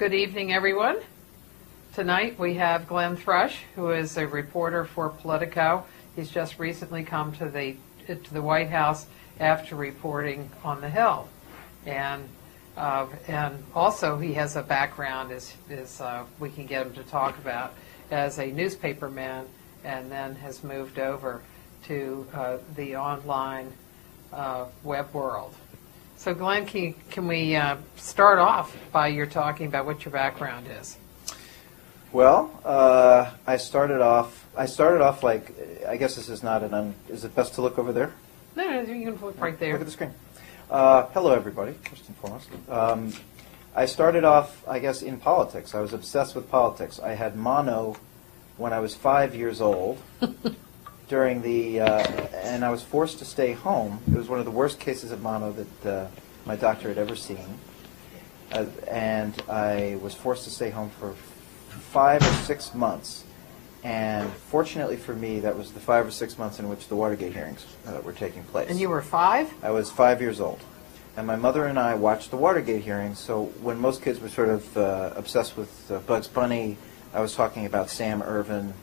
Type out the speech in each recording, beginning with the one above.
Good evening, everyone. Tonight we have Glenn Thrush, who is a reporter for Politico. He's just recently come to the White House after reporting on the Hill, and also he has a background, as we can get him to talk about, as a newspaperman, and then has moved over to the online web world. So Glenn, can we start off by your talking about what your background is? Well, I started off like, I guess this is not is it best to look over there? No, you can look right there. Look at the screen. Hello, everybody, first and foremost. I started off, I guess, in politics. I was obsessed with politics. I had mono when I was 5 years old. And I was forced to stay home. It was one of the worst cases of mono that my doctor had ever seen. And I was forced to stay home for 5 or 6 months. And fortunately for me, that was the 5 or 6 months in which the Watergate hearings were taking place. And you were 5? I was 5 years old. And my mother and I watched the Watergate hearings. So when most kids were sort of obsessed with Bugs Bunny, I was talking about Sam Ervin.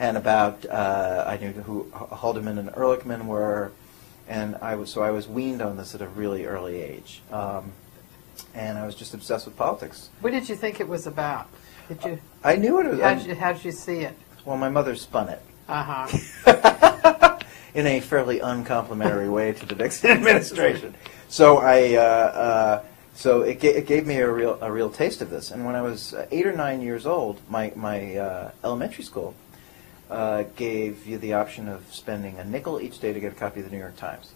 And about I knew who Haldeman and Ehrlichman were, and I was weaned on this at a really early age, and I was just obsessed with politics. What did you think it was about? Did you? I knew what it was. How did you see it? Well, my mother spun it. Uh-huh. In a fairly uncomplimentary way to the Nixon administration. So So it gave me a real taste of this. And when I was 8 or 9 years old, my elementary school gave you the option of spending a nickel each day to get a copy of the New York Times.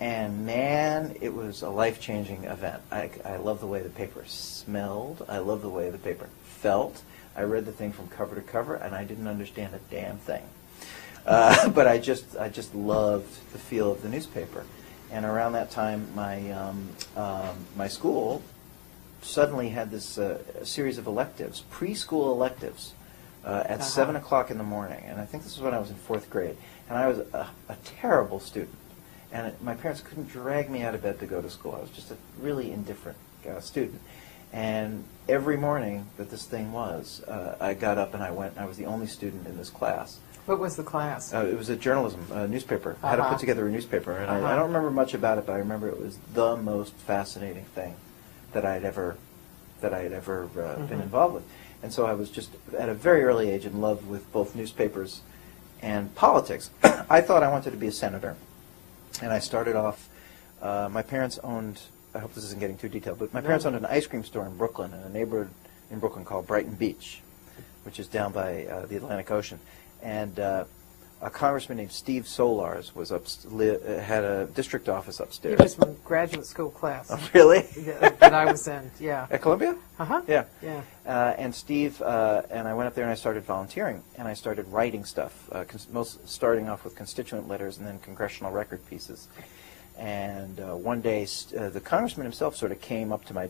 And man, it was a life-changing event. I love the way the paper smelled. I love the way the paper felt. I read the thing from cover to cover, and I didn't understand a damn thing. But I just loved the feel of the newspaper. And around that time, my school suddenly had this series of electives, preschool electives, at 7 o'clock in the morning. And I think this was when I was in 4th grade. And I was a terrible student. And my parents couldn't drag me out of bed to go to school. I was just a really indifferent student. And every morning that this thing was, I got up and I went, and I was the only student in this class. What was the class? It was a journalism newspaper. How to put together a newspaper. And I don't remember much about it, but I remember it was the most fascinating thing that I had ever been involved with. And so I was just, at a very early age, in love with both newspapers and politics. I thought I wanted to be a senator. And I started off, my parents owned, I hope this isn't getting too detailed, but my parents owned an ice cream store in Brooklyn, in a neighborhood in Brooklyn called Brighton Beach, which is down by the Atlantic Ocean. And a congressman named Steve Solars had a district office upstairs. He was from graduate school class. Oh, really? That I was in, yeah. At Columbia? Uh-huh. Yeah. Yeah. And Steve, and I went up there and I started volunteering, and I started writing stuff, starting off with constituent letters and then congressional record pieces. And one day, the congressman himself sort of came up to my,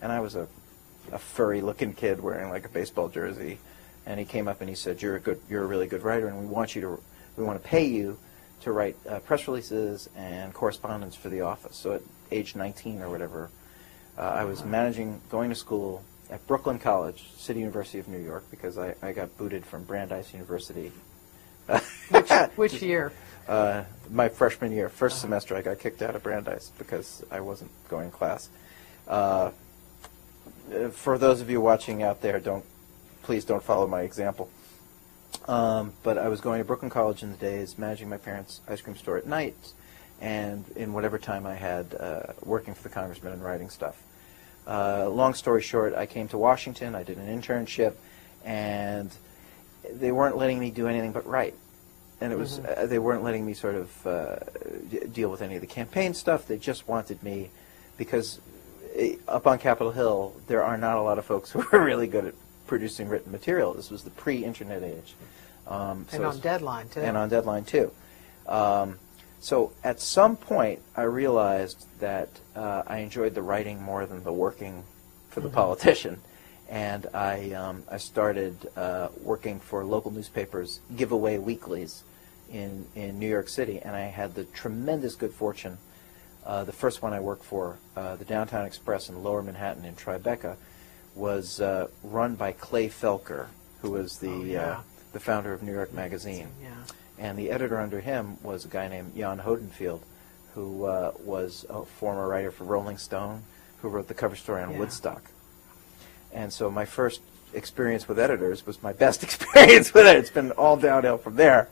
and I was a furry-looking kid wearing like a baseball jersey. And he came up and he said, "You're a really good writer, and we want to pay you to write press releases and correspondence for the office." So at age 19 or whatever, I was going to school at Brooklyn College, City University of New York, because I got booted from Brandeis University. Which year? My freshman year, first semester, I got kicked out of Brandeis because I wasn't going to class. For those of you watching out there, please don't follow my example. But I was going to Brooklyn College in the days, managing my parents' ice cream store at night, and in whatever time I had working for the congressman and writing stuff. Long story short, I came to Washington, I did an internship, and they weren't letting me do anything but write. And it was they weren't letting me sort of deal with any of the campaign stuff. They just wanted me, because up on Capitol Hill, there are not a lot of folks who are really good at producing written material. This was the pre-internet age. And on deadline, too. And on deadline, too. So at some point, I realized that I enjoyed the writing more than the working for the politician. And I started working for local newspapers, giveaway weeklies in New York City. And I had the tremendous good fortune The first one I worked for, the Downtown Express in Lower Manhattan in Tribeca, was run by Clay Felker, who was the founder of New York Magazine. Yeah. And the editor under him was a guy named Jan Hodenfield, who was a former writer for Rolling Stone, who wrote the cover story on Woodstock. And so my first experience with editors was my best experience with it. It's been all downhill from there.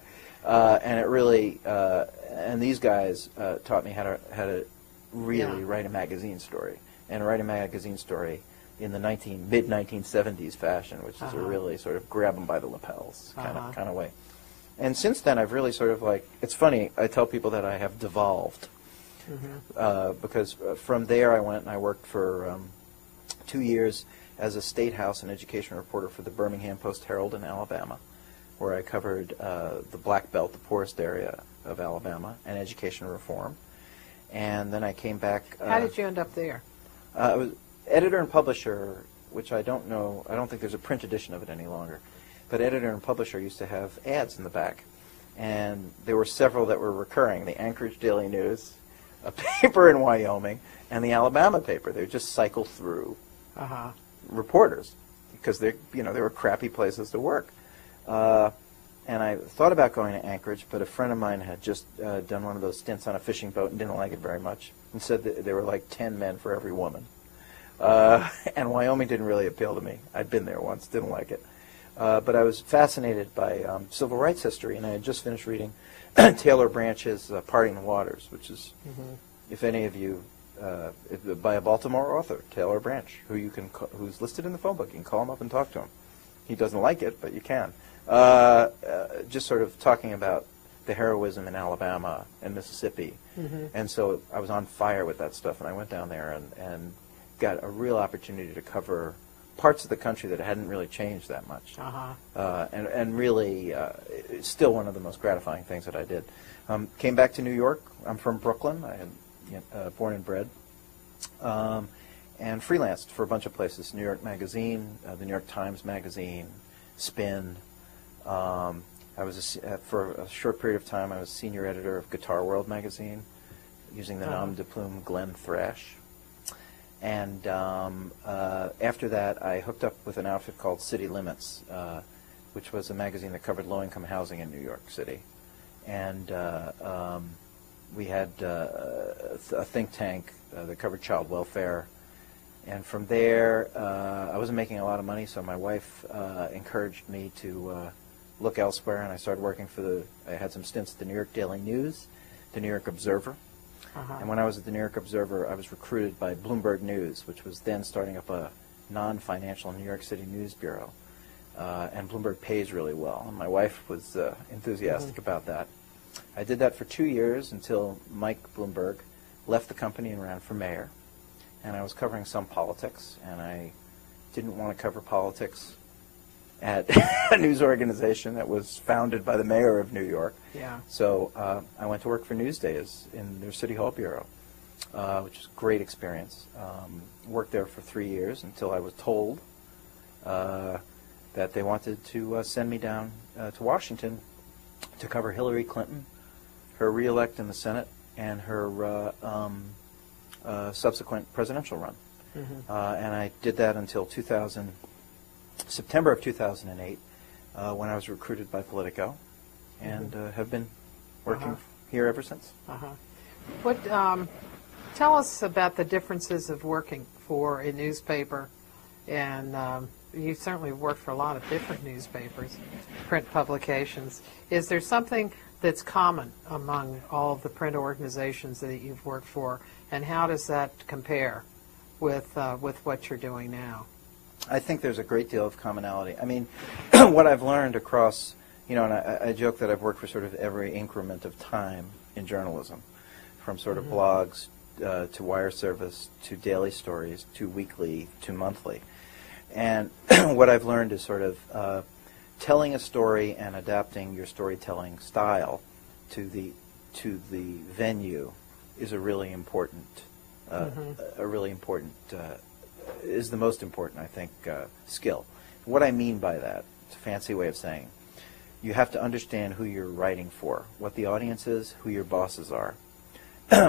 And it really, and these guys taught me how to really write a magazine story, and write a magazine story in the mid-1970s fashion, which is a really sort of grab them by the lapels kind of way. And since then, I've really sort of like, it's funny, I tell people that I have devolved, because from there I went and I worked for 2 years as a State House and education reporter for the Birmingham Post-Herald in Alabama, where I covered the Black Belt, the poorest area of Alabama, and education reform. And then I came back. How did you end up there? I was editor and publisher, which I don't know, I don't think there's a print edition of it any longer. But editor and publisher used to have ads in the back. And there were several that were recurring. The Anchorage Daily News, a paper in Wyoming, and the Alabama paper. They would just cycle through reporters because they were crappy places to work. And I thought about going to Anchorage, but a friend of mine had just done one of those stints on a fishing boat and didn't like it very much, and said that there were like 10 men for every woman. And Wyoming didn't really appeal to me. I'd been there once, didn't like it. But I was fascinated by civil rights history, and I had just finished reading Taylor Branch's Parting the Waters, which is, if any of you, by a Baltimore author, Taylor Branch, who's listed in the phone book. You can call him up and talk to him. He doesn't like it, but you can. Just sort of talking about the heroism in Alabama and Mississippi. And so I was on fire with that stuff, and I went down there and got a real opportunity to cover parts of the country that hadn't really changed that much. And really, it's still one of the most gratifying things that I did. Came back to New York. I'm from Brooklyn. I am born and bred. And freelanced for a bunch of places. New York Magazine, the New York Times Magazine, Spin. I was, for a short period of time, I was senior editor of Guitar World magazine, using the nom de plume Glenn Thrush. And after that, I hooked up with an outfit called City Limits, which was a magazine that covered low-income housing in New York City. And we had a think tank that covered child welfare. And from there, I wasn't making a lot of money, so my wife encouraged me to look elsewhere, and I started working I had some stints at the New York Daily News, the New York Observer. And when I was at the New York Observer, I was recruited by Bloomberg News, which was then starting up a non-financial New York City news bureau. And Bloomberg pays really well, and my wife was enthusiastic about that. I did that for 2 years until Mike Bloomberg left the company and ran for mayor. And I was covering some politics, and I didn't want to cover politics at a news organization that was founded by the mayor of New York. So I went to work for Newsdays in their City Hall bureau, which was a great experience. Worked there for 3 years until I was told that they wanted to send me down to Washington to cover Hillary Clinton, her re-elect in the Senate, and her subsequent presidential run. And I did that until September of 2008, when I was recruited by Politico, and have been working here ever since. Tell us about the differences of working for a newspaper, and you certainly worked for a lot of different newspapers, print publications. Is there something that's common among all of the print organizations that you've worked for, and how does that compare with what you're doing now? I think there's a great deal of commonality. I mean, what I've learned across, and I joke that I've worked for sort of every increment of time in journalism, from sort of blogs to wire service to daily stories to weekly to monthly. And what I've learned is sort of telling a story and adapting your storytelling style to the venue is a really important is the most important, I think, skill. What I mean by that, it's a fancy way of saying, you have to understand who you're writing for, what the audience is, who your bosses are,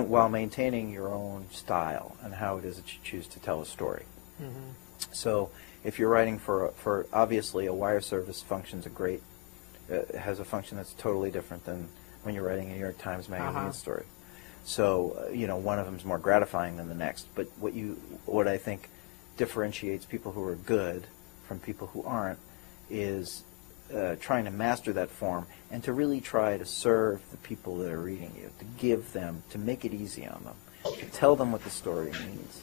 while maintaining your own style and how it is that you choose to tell a story. So if you're writing for obviously a wire service functions has a function that's totally different than when you're writing a New York Times Magazine story. So one of them is more gratifying than the next. But what I think differentiates people who are good from people who aren't is trying to master that form and to really try to serve the people that are reading you, to make it easy on them, to tell them what the story means.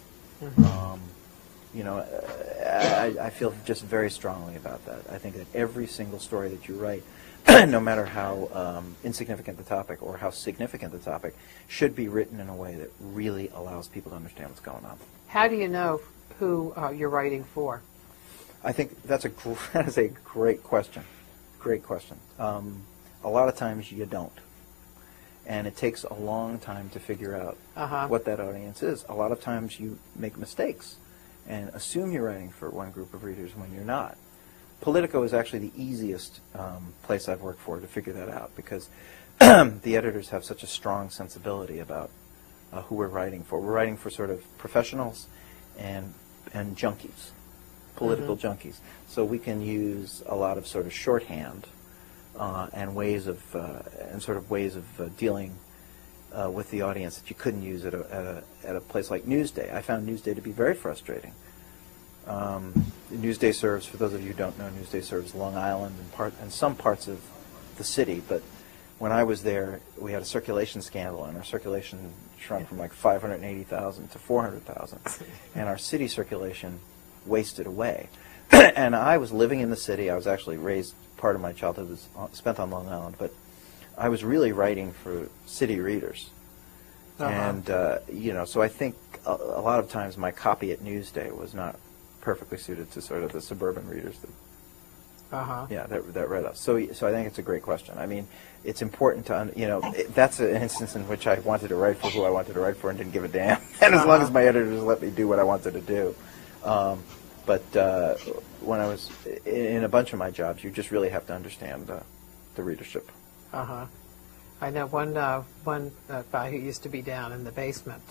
I feel just very strongly about that. I think that every single story that you write, no matter how insignificant the topic or how significant the topic, should be written in a way that really allows people to understand what's going on. How do you know who you're writing for? I think that is a great question. Great question. A lot of times you don't. And it takes a long time to figure out what that audience is. A lot of times you make mistakes and assume you're writing for one group of readers when you're not. Politico is actually the easiest place I've worked for to figure that out because the editors have such a strong sensibility about who we're writing for. We're writing for sort of professionals and junkies, political junkies. So we can use a lot of sort of shorthand and ways of dealing with the audience that you couldn't use at a place like Newsday. I found Newsday to be very frustrating. Newsday serves, for those of you who don't know, Newsday serves Long Island and some parts of the city. But when I was there, we had a circulation scandal, and our circulation shrunk from like 580,000 to 400,000, and our city circulation wasted away. And I was living in the city. I was actually raised. Part of my childhood was spent on Long Island, but I was really writing for city readers. And, so I think a lot of times my copy at Newsday was not perfectly suited to sort of the suburban readers that read us. So I think it's a great question. I mean, it's important to, that's an instance in which I wanted to write for who I wanted to write for and didn't give a damn. And as long as my editors let me do what I wanted to do. But when I was in a bunch of my jobs, you just really have to understand the readership. I know one guy who used to be down in the basement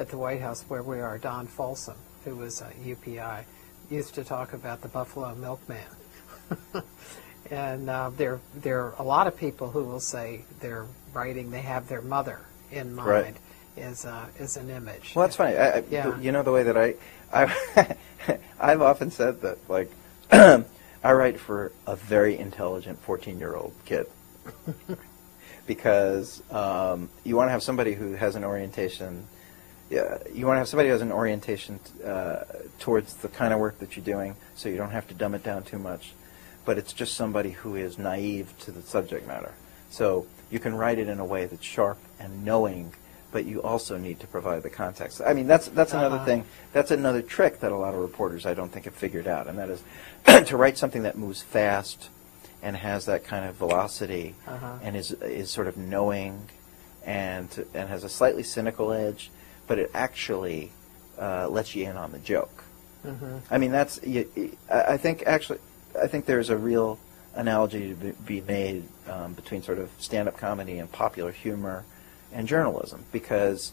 at the White House where we are, Don Folsom, who was UPI, used to talk about the Buffalo Milkman. And there are a lot of people who will say they're writing, they have their mother in mind as an image. Well, that's funny. The way that I've often said that, like, I write for a very intelligent 14-year-old kid because you want to have somebody who has an orientation. You want to have somebody who has an orientation towards the kind of work that you're doing, so you don't have to dumb it down too much. But it's just somebody who is naive to the subject matter. So you can write it in a way that's sharp and knowing, but you also need to provide the context. I mean, that's another thing. That's another trick that a lot of reporters I don't think have figured out, and that is to write something that moves fast and has that kind of velocity and is sort of knowing and has a slightly cynical edge, but it actually lets you in on the joke. I mean, I think there's a real analogy to be made between sort of stand-up comedy and popular humor and journalism, because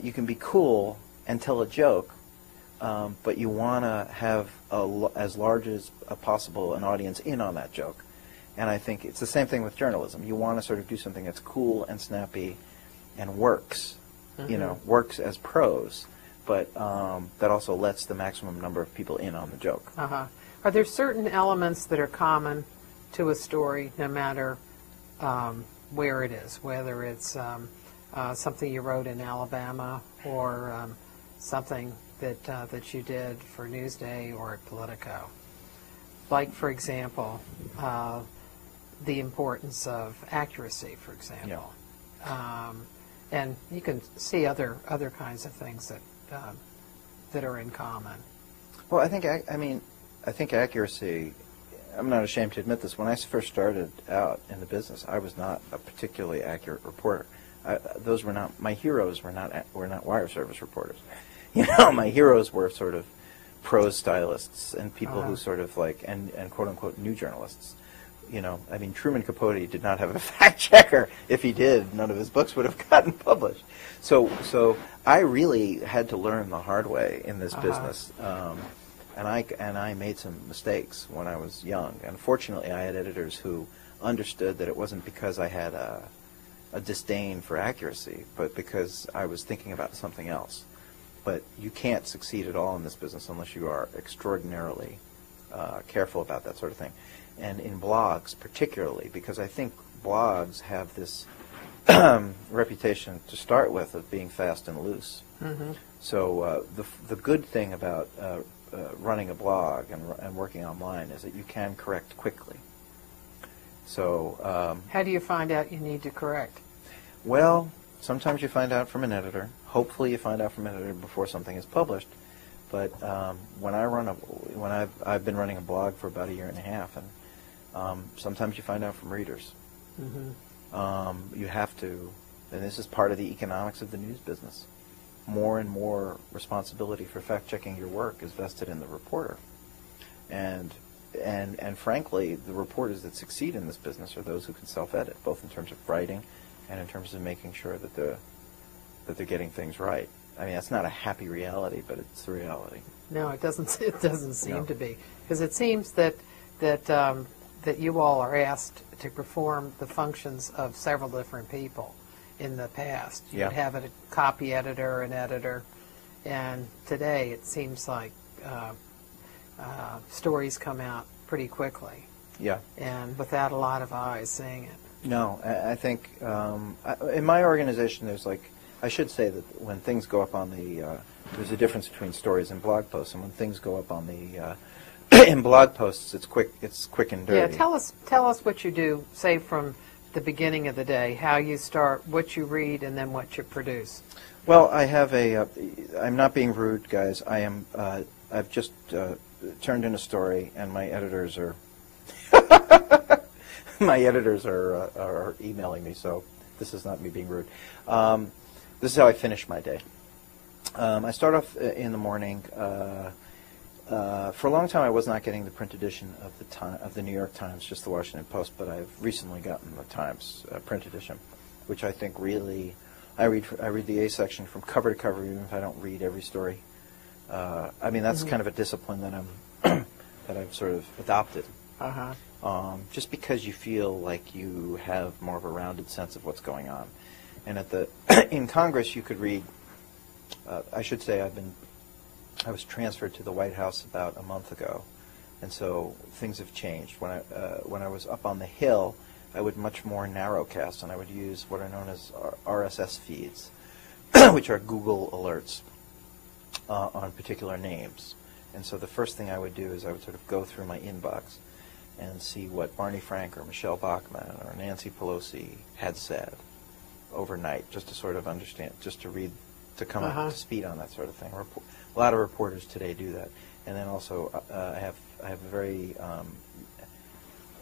you can be cool and tell a joke, but you want to have as large as possible an audience in on that joke. And I think it's the same thing with journalism. You want to sort of do something that's cool and snappy and works, works as prose, but that also lets the maximum number of people in on the joke. Are there certain elements that are common to a story, no matter where it is, whether it's something you wrote in Alabama or something that you did for Newsday or at Politico? Like, for example, the importance of accuracy, for example. And you can see other kinds of things that are in common. Well, I think accuracy, I'm not ashamed to admit this, when I first started out in the business, I was not a particularly accurate reporter. My heroes were not wire service reporters. My heroes were sort of prose stylists and people who sort of and quote unquote new journalists you know, I mean, Truman Capote did not have a fact checker. If he did, none of his books would have gotten published. So I really had to learn the hard way in this business, and I made some mistakes when I was young. And fortunately, I had editors who understood that it wasn't because I had a disdain for accuracy, but because I was thinking about something else. But you can't succeed at all in this business unless you are extraordinarily careful about that sort of thing. And in blogs particularly, because I think blogs have this reputation to start with of being fast and loose. Mm-hmm. So the good thing about running a blog and working online is that you can correct quickly. So how do you find out you need to correct? Well, sometimes you find out from an editor. Hopefully you find out from an editor before something is published. But when I've been running a blog for about a year and a half, and sometimes you find out from readers. Mm-hmm. You have to, and this is part of the economics of the news business. More and more responsibility for fact-checking your work is vested in the reporter. And frankly, the reporters that succeed in this business are those who can self-edit, both in terms of writing and in terms of making sure that they're getting things right. I mean, that's not a happy reality, but it's the reality. No, it doesn't. It doesn't seem to be, because it seems that you all are asked to perform the functions of several different people in the past. You would have a copy editor, an editor, and today it seems like stories come out pretty quickly. Yeah. And without a lot of eyes seeing it. No, I think in my organization there's I should say that when things go up on the, there's a difference between stories and blog posts, and when things go up on the, in blog posts, it's quick and dirty. Yeah, tell us what you do, say from the beginning of the day, how you start, what you read, and then what you produce. Well, I have I'm not being rude, guys. I've just turned in a story, and my editors are, are emailing me, so this is not me being rude. This is how I finish my day. I start off in the morning. For a long time, I was not getting the print edition of the New York Times, just the Washington Post. But I've recently gotten the Times print edition, which I think really, I read the A section from cover to cover, even if I don't read every story. I mean, that's kind of a discipline that that I've sort of adopted. Just because you feel like you have more of a rounded sense of what's going on. And in Congress, you could read. I should say I was transferred to the White House about a month ago, and so things have changed. When I was up on the Hill, I would much more narrowcast, and I would use what are known as RSS feeds, which are Google alerts on particular names. And so the first thing I would do is I would sort of go through my inbox and see what Barney Frank or Michelle Bachmann or Nancy Pelosi had said overnight, just to sort of understand, just to read, to come up to speed on that sort of thing. A lot of reporters today do that. And then also I have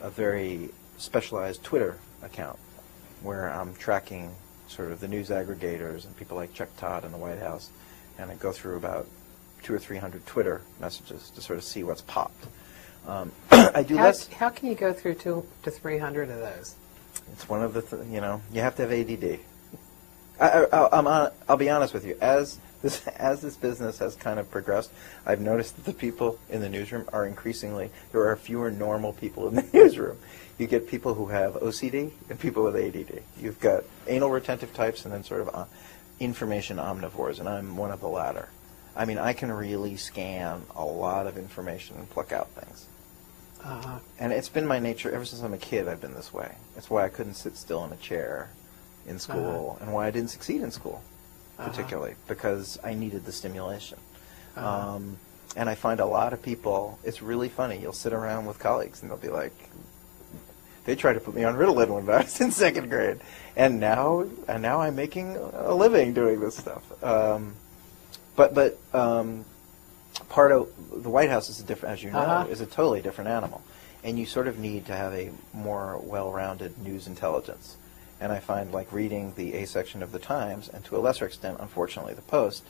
a very specialized Twitter account where I'm tracking sort of the news aggregators and people like Chuck Todd in the White House, and I go through about 200 or 300 Twitter messages to sort of see what's popped. I do less. How can you go through 200 to 300 of those? It's one of the you have to have ADD. I'll be honest with you. As this business has kind of progressed, I've noticed that the people in the newsroom are increasingly, there are fewer normal people in the newsroom. You get people who have OCD and people with ADD. You've got anal retentive types and then sort of information omnivores, and I'm one of the latter. I mean, I can really scan a lot of information and pluck out things. And it's been my nature ever since I'm a kid. I've been this way. It's why I couldn't sit still in a chair in school, and why I didn't succeed in school, particularly, because I needed the stimulation. And I find a lot of people, it's really funny, you'll sit around with colleagues and they'll be like, they tried to put me on Ritalin when I was in second grade, and now I'm making a living doing this stuff. But part of the White House is a different, as you know, is a totally different animal, and you sort of need to have a more well-rounded news intelligence. And I find like reading the A section of the Times, and to a lesser extent, unfortunately, the Post,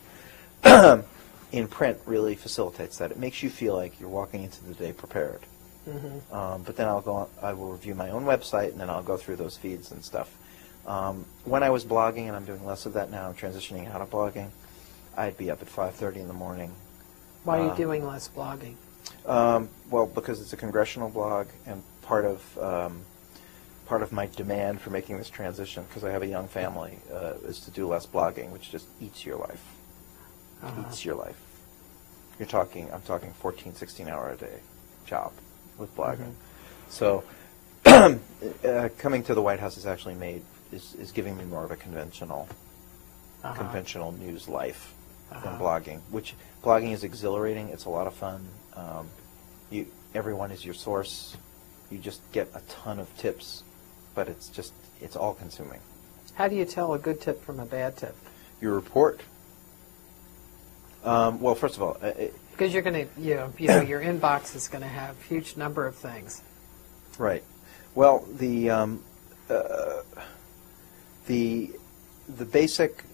in print really facilitates that. It makes you feel like you're walking into the day prepared. But then I will review my own website, and then I'll go through those feeds and stuff. When I was blogging, and I'm doing less of that now, I'm transitioning out of blogging, I'd be up at 5:30 in the morning. Why are you doing less blogging? Well, because it's a congressional blog, and part of my demand for making this transition, because I have a young family, is to do less blogging, which just eats your life. Eats your life. I'm talking 14, 16-hour a day job with blogging. So coming to the White House is actually is giving me more of a conventional news life than blogging, which blogging is exhilarating. It's a lot of fun. Everyone is your source. You just get a ton of tips, but it's all consuming. How do you tell a good tip from a bad tip? You report. Well, first of all, because you're going to, your inbox is going to have a huge number of things. Right. Well, the basic,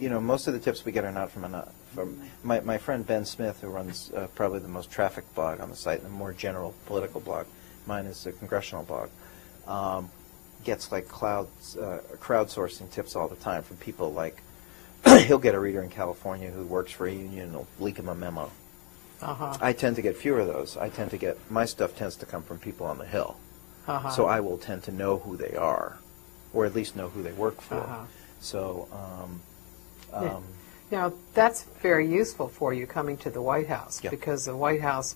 most of the tips we get are not from my friend Ben Smith, who runs probably the most trafficked blog on the site, and a more general political blog. Mine is a congressional blog. Gets like crowdsourcing tips all the time from people like. He'll get a reader in California who works for a union and will leak him a memo. I tend to get fewer of those. My stuff tends to come from people on the Hill. So I will tend to know who they are, or at least know who they work for. So, Now, that's very useful for you coming to the White House, because the White House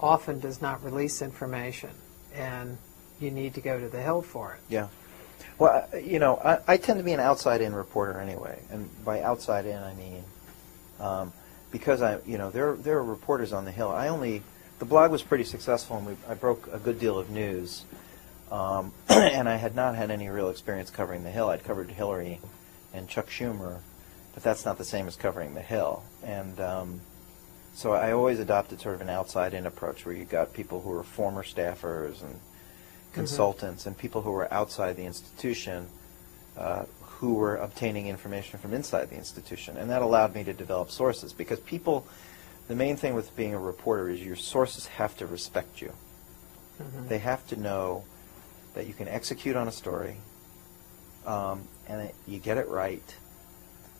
often does not release information, and you need to go to the Hill for it. Yeah. Well, I tend to be an outside-in reporter anyway, and by outside-in I mean because there are reporters on the Hill. The blog was pretty successful, and I broke a good deal of news, and I had not had any real experience covering the Hill. I'd covered Hillary and Chuck Schumer, but that's not the same as covering the Hill, and so I always adopted sort of an outside-in approach, where you got people who were former staffers and consultants and people who were outside the institution who were obtaining information from inside the institution. And that allowed me to develop sources, because the main thing with being a reporter is your sources have to respect you. They have to know that you can execute on a story and that you get it right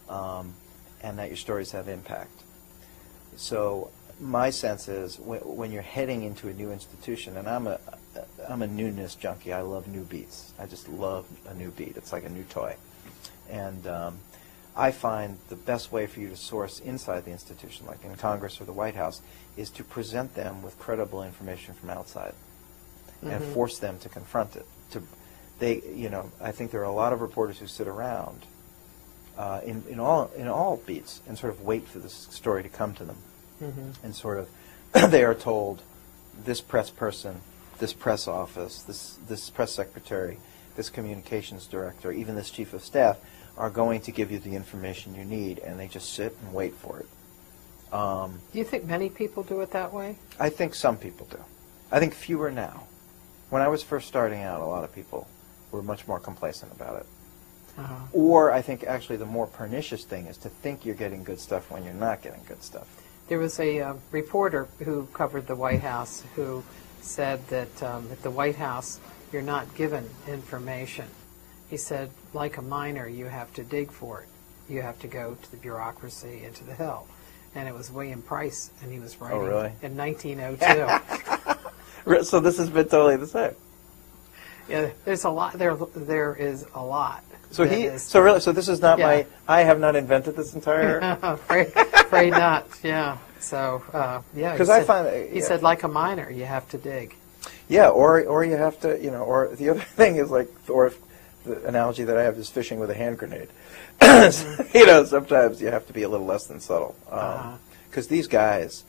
and that your stories have impact. So my sense is when you're heading into a new institution, and I'm a newness junkie. I love new beats. I just love a new beat. It's like a new toy. And I find the best way for you to source inside the institution, like in Congress or the White House, is to present them with credible information from outside and force them to confront it. I think there are a lot of reporters who sit around in all beats and sort of wait for this story to come to them. And sort of they are told, this press person, this press office, this press secretary, this communications director, even this chief of staff are going to give you the information you need, and they just sit and wait for it. Do you think many people do it that way? I think some people do. I think fewer now. When I was first starting out, a lot of people were much more complacent about it. Or I think actually the more pernicious thing is to think you're getting good stuff when you're not getting good stuff. There was a reporter who covered the White House who said that at the White House, you're not given information. He said, like a miner, you have to dig for it. You have to go to the bureaucracy and to the Hill. And it was William Price, and he was writing in 1902. So this has been totally the same. Yeah, there's a lot. There is a lot. So so this is not I have not invented this entire. Afraid not. Yeah. So because I find he said, like a miner, you have to dig. Yeah, or you have to, or the other thing is like, or the analogy that I have is fishing with a hand grenade. Sometimes you have to be a little less than subtle, because these guys,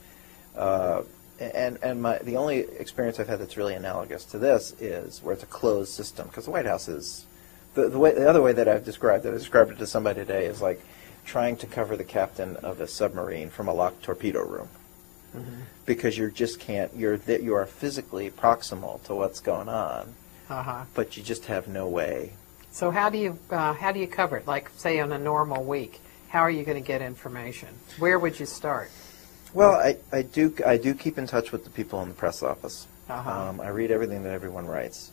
the only experience I've had that's really analogous to this is where it's a closed system, because the White House is. The other way that I described it to somebody today is like trying to cover the captain of a submarine from a locked torpedo room, because you just can't. You are physically proximal to what's going on, but you just have no way. So how do you cover it? Like, say, on a normal week, how are you going to get information? Where would you start? Well, I do keep in touch with the people in the press office. I read everything that everyone writes.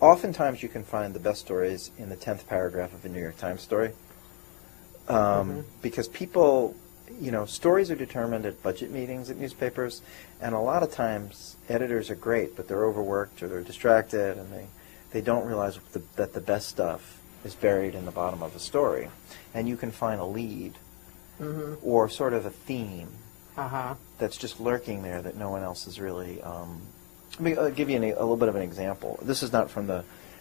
Oftentimes you can find the best stories in the 10th paragraph of a New York Times story. Because people, stories are determined at budget meetings at newspapers, and a lot of times editors are great, but they're overworked or they're distracted, and they don't realize that the best stuff is buried in the bottom of a story. And you can find a lead or sort of a theme that's just lurking there that no one else is really... I'll give you a little bit of an example. This is not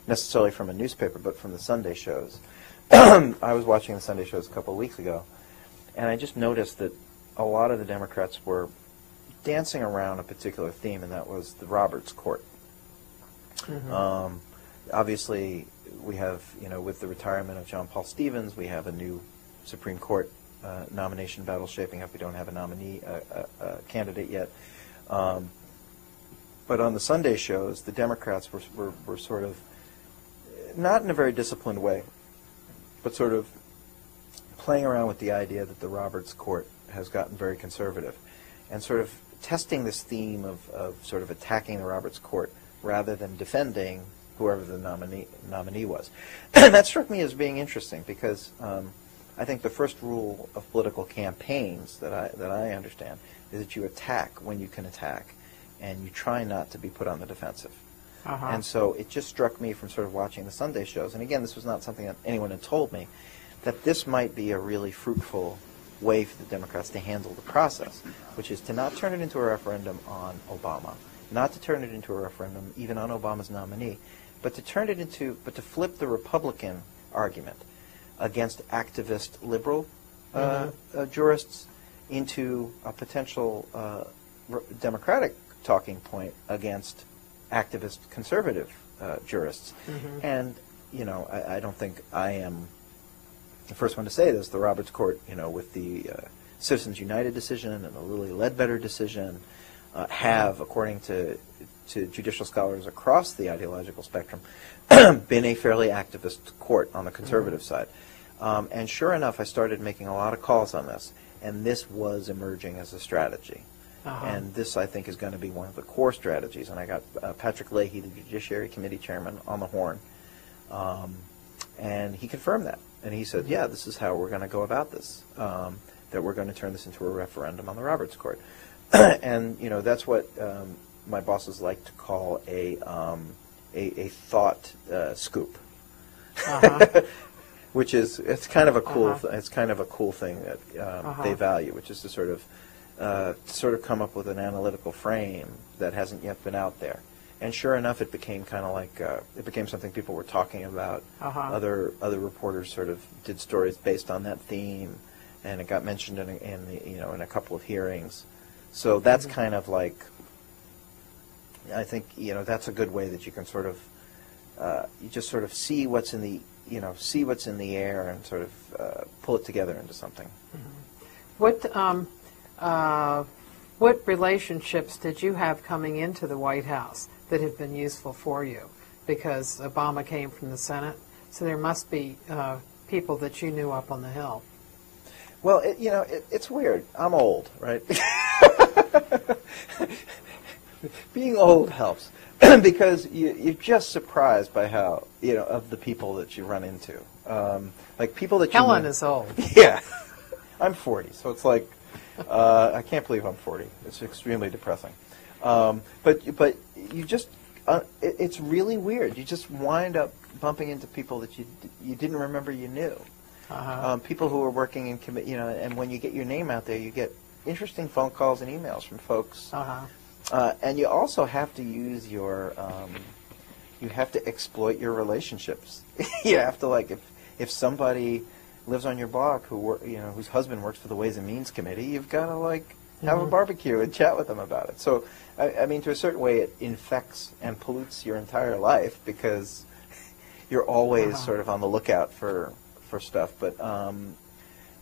necessarily from a newspaper, but from the Sunday shows. I was watching the Sunday shows a couple of weeks ago, and I just noticed that a lot of the Democrats were dancing around a particular theme, and that was the Roberts Court. Obviously, we have, with the retirement of John Paul Stevens, we have a new Supreme Court nomination battle shaping up. We don't have a nominee, candidate yet. But on the Sunday shows, the Democrats were sort of, not in a very disciplined way, but sort of playing around with the idea that the Roberts Court has gotten very conservative, and sort of testing this theme of sort of attacking the Roberts Court rather than defending whoever the nominee was. And that struck me as being interesting because I think the first rule of political campaigns that I understand is that you attack when you can attack, and you try not to be put on the defensive. And so it just struck me from sort of watching the Sunday shows, and again, this was not something that anyone had told me, that this might be a really fruitful way for the Democrats to handle the process, which is to not turn it into a referendum on Obama, not to turn it into a referendum even on Obama's nominee, but to flip the Republican argument against activist liberal jurists into a potential Democratic talking point against activist conservative jurists. And, I don't think I am the first one to say this. The Roberts Court, with the Citizens United decision and the Lilly Ledbetter decision, have, according to judicial scholars across the ideological spectrum, been a fairly activist court on the conservative side. And sure enough, I started making a lot of calls on this, and this was emerging as a strategy. And this, I think, is going to be one of the core strategies. And I got Patrick Leahy, the Judiciary Committee Chairman, on the horn, and he confirmed that. And he said, yeah, this is how we're going to go about this, that we're going to turn this into a referendum on the Roberts Court. And, that's what my bosses like to call a thought scoop, which is, it's kind of a cool thing that they value, which is to sort of come up with an analytical frame that hasn't yet been out there. And sure enough, it became kind of like it became something people were talking about. Other reporters sort of did stories based on that theme, and it got mentioned in a couple of hearings. So that's kind of like, I think that's a good way that you can sort of you just sort of see what's in the air and sort of pull it together into something. What relationships did you have coming into the White House that have been useful for you? Because Obama came from the Senate, so there must be people that you knew up on the Hill. Well, it's weird. I'm old, right? Being old helps because you're just surprised by how, of the people that you run into. Like people that Helen is old. Yeah. I'm 40, so it's like, I can't believe I'm 40. It's extremely depressing. But you just, it's really weird. You just wind up bumping into people that you didn't remember you knew. People who are working in and when you get your name out there, you get interesting phone calls and emails from folks. And you also have to use your, you have to exploit your relationships. You have to, if somebody lives on your block whose husband works for the Ways and Means Committee, you've got to have a barbecue and chat with them about it. So, I mean, to a certain way, it infects and pollutes your entire life because you're always sort of on the lookout for stuff. But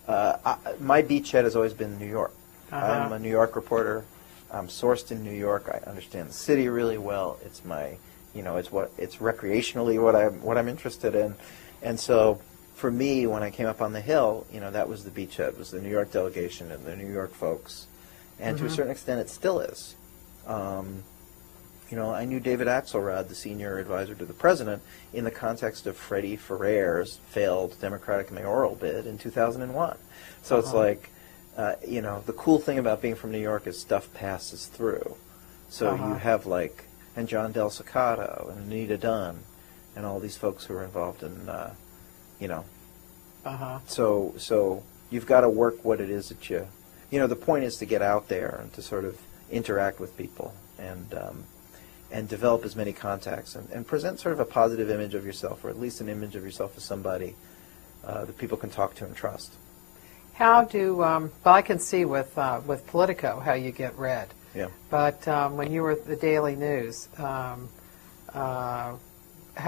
my beachhead has always been New York. I'm a New York reporter. I'm sourced in New York. I understand the city really well. It's my, it's recreationally what I'm interested in, and so. For me, when I came up on the Hill, that was the beachhead, was the New York delegation and the New York folks. And to a certain extent, it still is. You know, I knew David Axelrod, the senior advisor to the president, in the context of Freddie Ferrer's failed Democratic mayoral bid in 2001. So it's like, you know, the cool thing about being from New York is stuff passes through. So you have like, and John Del Ciccato and Anita Dunn and all these folks who are involved in, you know. So you've got to work what it is that you know, the point is to get out there and to sort of interact with people and develop as many contacts and present sort of a positive image of yourself, or at least an image of yourself as somebody that people can talk to and trust. How do, well, I can see with Politico how you get read. Yeah. But when you were at the Daily News, how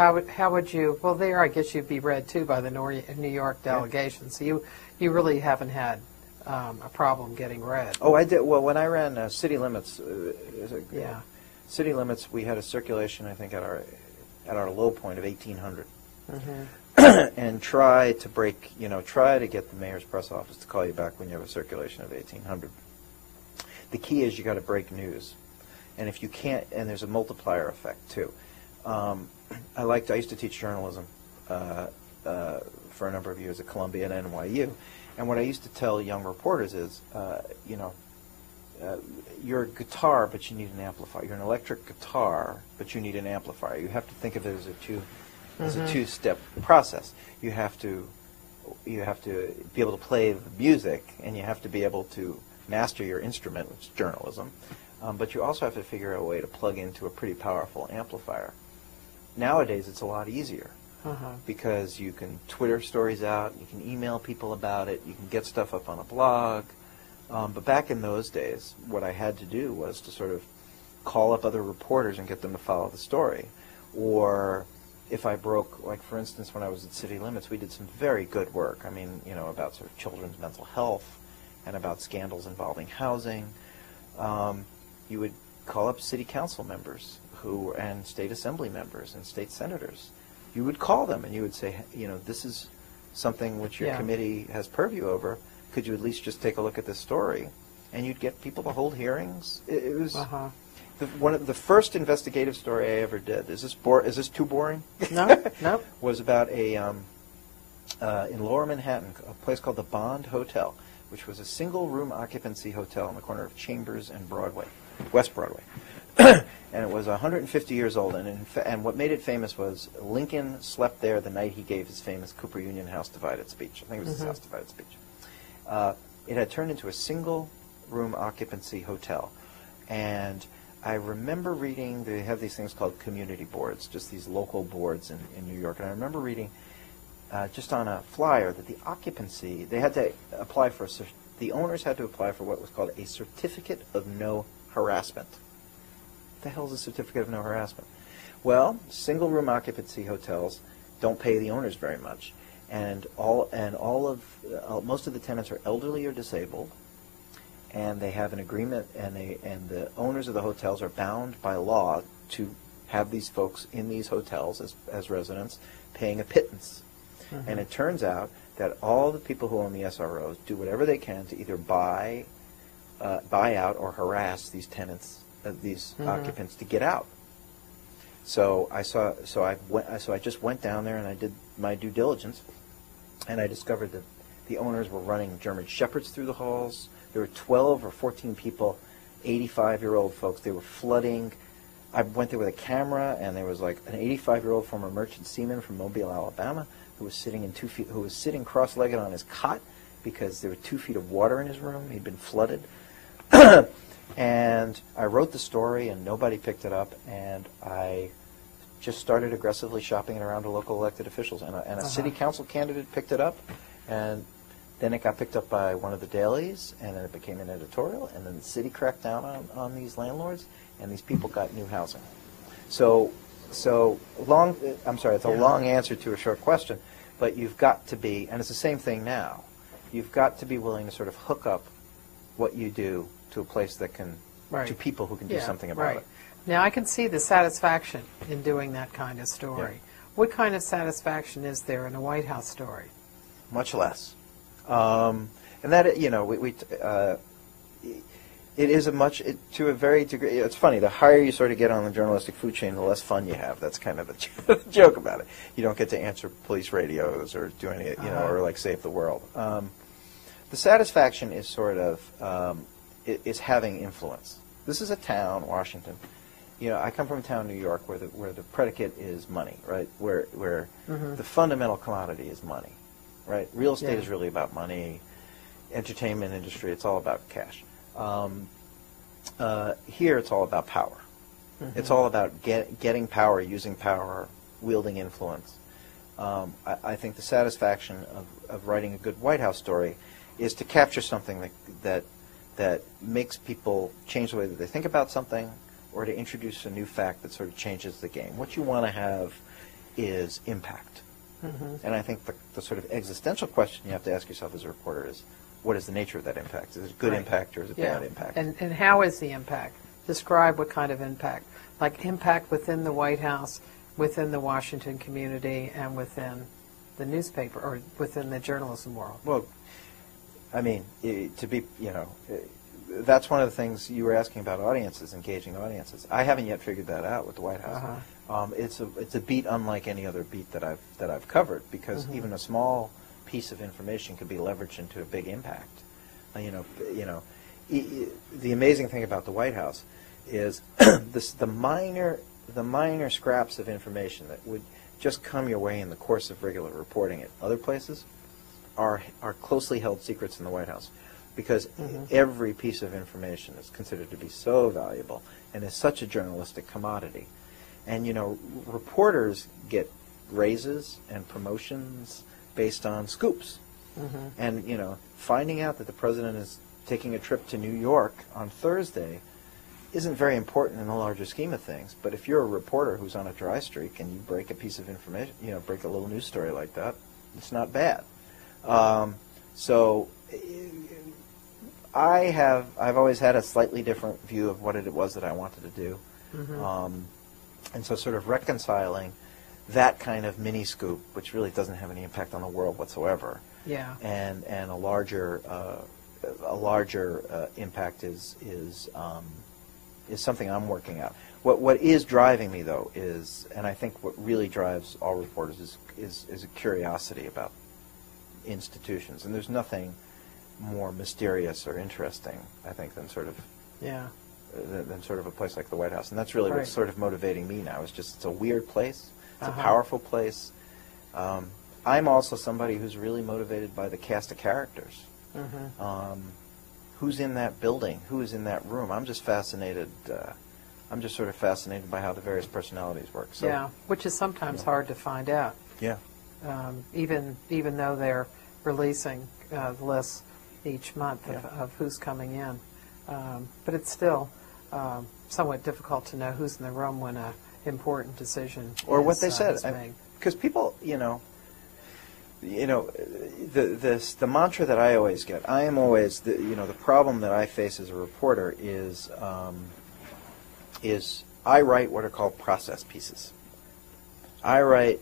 would you, well, there I guess you'd be read too by the New York delegation. So you really haven't had a problem getting read. Oh, I did. Well, when I ran City Limits, City Limits, we had a circulation, I think, at our low point of 1,800. And try to break, you know, try to get the mayor's press office to call you back when you have a circulation of 1,800. The key is you got to break news, and if you can't, and there's a multiplier effect too. I used to teach journalism for a number of years at Columbia and NYU, and what I used to tell young reporters is, you know, you're a guitar, but you need an amplifier. You're an electric guitar, but you need an amplifier. You have to think of it as a two-step process. You have to be able to play the music, and you have to be able to master your instrument, which is journalism. But you also have to figure out a way to plug into a pretty powerful amplifier. Nowadays, it's a lot easier because you can Twitter stories out, you can email people about it, you can get stuff up on a blog. But back in those days, what I had to do was to sort of call up other reporters and get them to follow the story. Or if I broke, like for instance, when I was at City Limits, we did some very good work. I mean, you know, about sort of children's mental health and about scandals involving housing. You would call up city council members and state assembly members and state senators. You would call them and you would say, you know, this is something which your committee has purview over. Could you at least just take a look at this story? And you'd get people to hold hearings. It was one of the first investigative story I ever did. Is this too boring? No, no. Was about in Lower Manhattan, a place called the Bond Hotel, which was a single-room occupancy hotel on the corner of Chambers and Broadway, West Broadway. And it was 150 years old, and what made it famous was Lincoln slept there the night he gave his famous Cooper Union House Divided speech. I think it was his House Divided speech. It had turned into a single-room occupancy hotel, and I remember reading, they have these things called community boards, just these local boards in New York, and I remember reading just on a flyer that the occupancy, they had to apply for, the owners had to apply for what was called a certificate of no harassment. What the hell is a certificate of no harassment? Well, single-room occupancy hotels don't pay the owners very much, and most of the tenants are elderly or disabled, and they have an agreement, and the owners of the hotels are bound by law to have these folks in these hotels as residents paying a pittance. And it turns out that all the people who own the SROs do whatever they can to either buy out or harass these tenants, these occupants, to get out. So I just went down there and I did my due diligence, and I discovered that the owners were running German Shepherds through the halls. There were 12 or 14 people, 85-year-old folks. They were flooding. I went there with a camera, and there was like an 85-year-old former merchant seaman from Mobile, Alabama, who was sitting cross-legged on his cot because there were 2 feet of water in his room. He'd been flooded. And I wrote the story, and nobody picked it up, and I just started aggressively shopping it around to local elected officials. And a city council candidate picked it up, and then it got picked up by one of the dailies, and then it became an editorial, and then the city cracked down on these landlords, and these people got new housing. So long. I'm sorry, it's a long answer to a short question, but you've got to be, and it's the same thing now. You've got to be willing to sort of hook up what you do to a place that can, to people who can do something about it. Now I can see the satisfaction in doing that kind of story. What kind of satisfaction is there in a White House story? Much less. And that, you know, It is to a very degree. It's funny. The higher you sort of get on the journalistic food chain, the less fun you have. That's kind of the joke about it. You don't get to answer police radios or do any, or like save the world. The satisfaction is sort of is having influence. This is a town, Washington. I come from a town, New York, where the predicate is money, right? Where the fundamental commodity is money, right? Real estate is really about money. Entertainment industry, it's all about cash. Here, it's all about power. It's all about getting power, using power, wielding influence. I think the satisfaction of writing a good White House story is to capture something that makes people change the way that they think about something, or to introduce a new fact that sort of changes the game. What you want to have is impact. And I think the sort of existential question you have to ask yourself as a reporter is, what is the nature of that impact? Is it good impact or is it bad impact? And how is the impact? Describe what kind of impact. Like impact within the White House, within the Washington community, and within the newspaper, or within the journalism world. Well, I mean, that's one of the things you were asking about audiences, engaging audiences. I haven't yet figured that out with the White House. It's a beat unlike any other beat that I've covered, because even a small piece of information could be leveraged into a big impact. The amazing thing about the White House is the minor scraps of information that would just come your way in the course of regular reporting at other places are closely held secrets in the White House, because every piece of information is considered to be so valuable and is such a journalistic commodity. And reporters get raises and promotions based on scoops. And finding out that the president is taking a trip to New York on Thursday isn't very important in the larger scheme of things. But if you're a reporter who's on a dry streak and you break a piece of information, break a little news story like that, it's not bad. So I've always had a slightly different view of what it was that I wanted to do. And so sort of reconciling that kind of mini scoop, which really doesn't have any impact on the world whatsoever, and a larger impact is something I'm working out. What is driving me, though, is, and I think what really drives all reporters is a curiosity about institutions, and there's nothing more mysterious or interesting, I think, than sort of a place like the White House, and that's really what's sort of motivating me now. It's a weird place, it's a powerful place. I'm also somebody who's really motivated by the cast of characters. Who's in that building? Who is in that room? I'm just fascinated. I'm just sort of fascinated by how the various personalities work. So, which is sometimes hard to find out. Even though they're releasing lists each month of who's coming in, but it's still somewhat difficult to know who's in the room when an important decision or what they said. Made. Because people, the mantra that I always get. I am always the problem that I face as a reporter is I write what are called process pieces. I write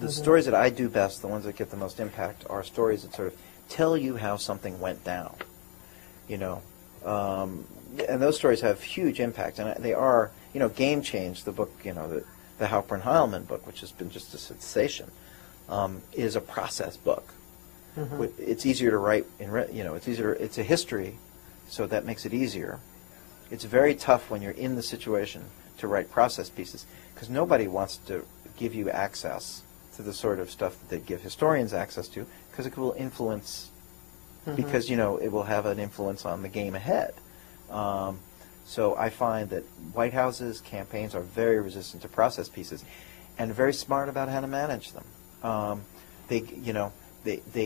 the stories that I do best, the ones that get the most impact, are stories that sort of tell you how something went down. And those stories have huge impact, and they are, Game Change, the book, the Halpern Heilman book, which has been just a sensation, is a process book. It's easier to write it's a history, so that makes it easier. It's very tough when you're in the situation to write process pieces, because nobody wants to give you access to the sort of stuff that they give historians access to, because it will influence, because, it will have an influence on the game ahead. So I find that White Houses, campaigns are very resistant to process pieces and very smart about how to manage them. They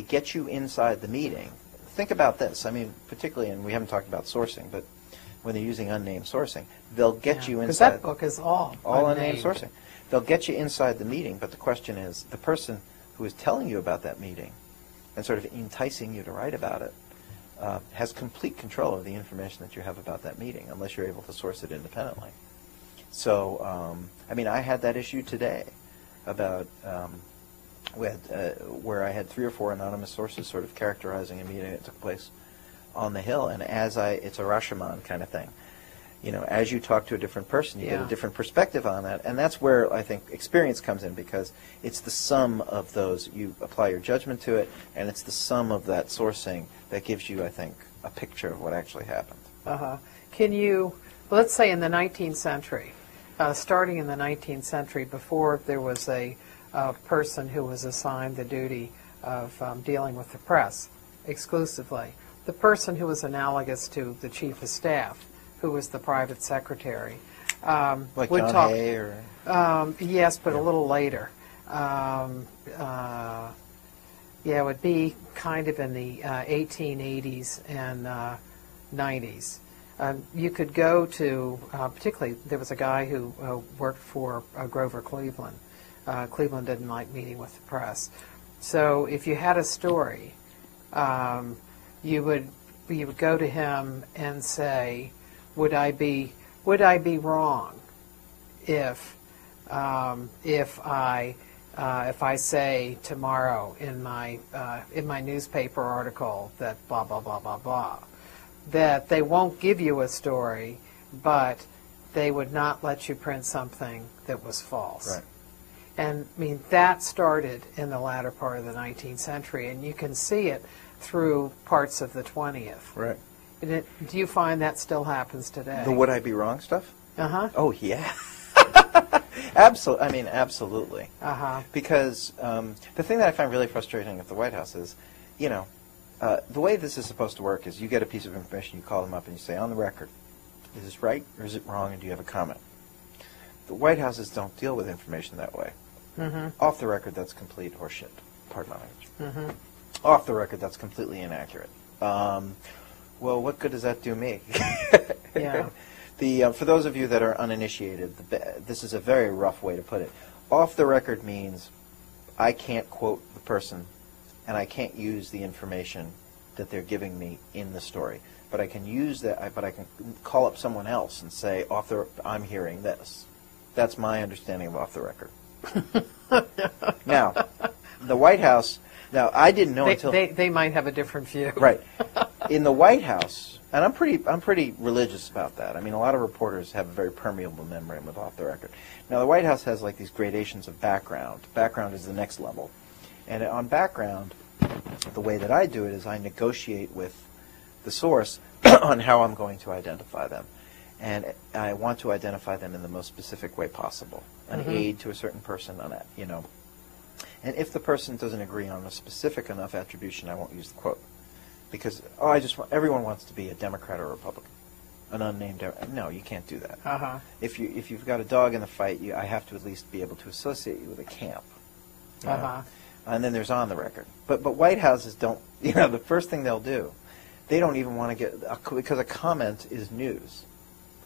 get you inside the meeting. Think about this. I mean, particularly, and we haven't talked about sourcing, but when they're using unnamed sourcing, they'll get you inside. Because that book is all unnamed sourcing. They'll get you inside the meeting, but the question is, the person who is telling you about that meeting and sort of enticing you to write about it has complete control of the information that you have about that meeting, unless you're able to source it independently. So, I had that issue today about where I had 3 or 4 anonymous sources sort of characterizing a meeting that took place on the Hill, and it's a Rashomon kind of thing. You know, as you talk to a different person, you get a different perspective on that, and that's where I think experience comes in, because it's the sum of those. You apply your judgment to it, and it's the sum of that sourcing that gives you, I think, a picture of what actually happened. Can you, let's say in the 19th century, starting in the 19th century, before there was a person who was assigned the duty of dealing with the press exclusively, the person who was analogous to the chief of staff, who was the private secretary, Like would John talk. Hay or? Yes, but a little later. It would be kind of in the 1880s and 90s. You could go to, particularly, there was a guy who worked for Grover Cleveland. Cleveland didn't like meeting with the press. So if you had a story, you would go to him and say, would I be wrong if I say tomorrow in my newspaper article that blah blah blah blah blah, that they won't give you a story, but they would not let you print something that was false. Right. And I mean, that started in the latter part of the 19th century, and you can see it through parts of the 20th. Right. Do you find that still happens today? The would I be wrong stuff? Uh-huh. Oh, yeah. Absolutely. I mean, absolutely. Uh-huh. Because the thing that I find really frustrating at the White House is, you know, the way this is supposed to work is you get a piece of information, you call them up, and you say, on the record, is this right or is it wrong, and do you have a comment? The White Houses don't deal with information that way. Mm-hmm. Off the record, that's complete horseshit. Pardon my language. Mm-hmm. Off the record, that's completely inaccurate. Well, what good does that do me? Yeah. For those of you that are uninitiated, this is a very rough way to put it. Off the record means I can't quote the person, and I can't use the information that they're giving me in the story. But I can use that. But I can call up someone else and say, I'm hearing this. That's my understanding of off the record. Now, the White House. Now, I didn't know until they might have a different view. Right. In the White House, and I'm pretty religious about that. I mean, a lot of reporters have a very permeable memory with off the record. Now, the White House has like these gradations of background. Background is the next level. And on background, the way that I do it is I negotiate with the source on how I'm going to identify them. And I want to identify them in the most specific way possible. An aid to a certain person, you know. And if the person doesn't agree on a specific enough attribution, I won't use the quote. Because, everyone wants to be a Democrat or a Republican. An unnamed Democrat. No, you can't do that. Uh-huh. If you've got a dog in the fight, I have to at least be able to associate you with a camp. Uh-huh. And then there's on the record. But White Houses don't, the first thing they'll do, they don't even want to get, because a comment is news.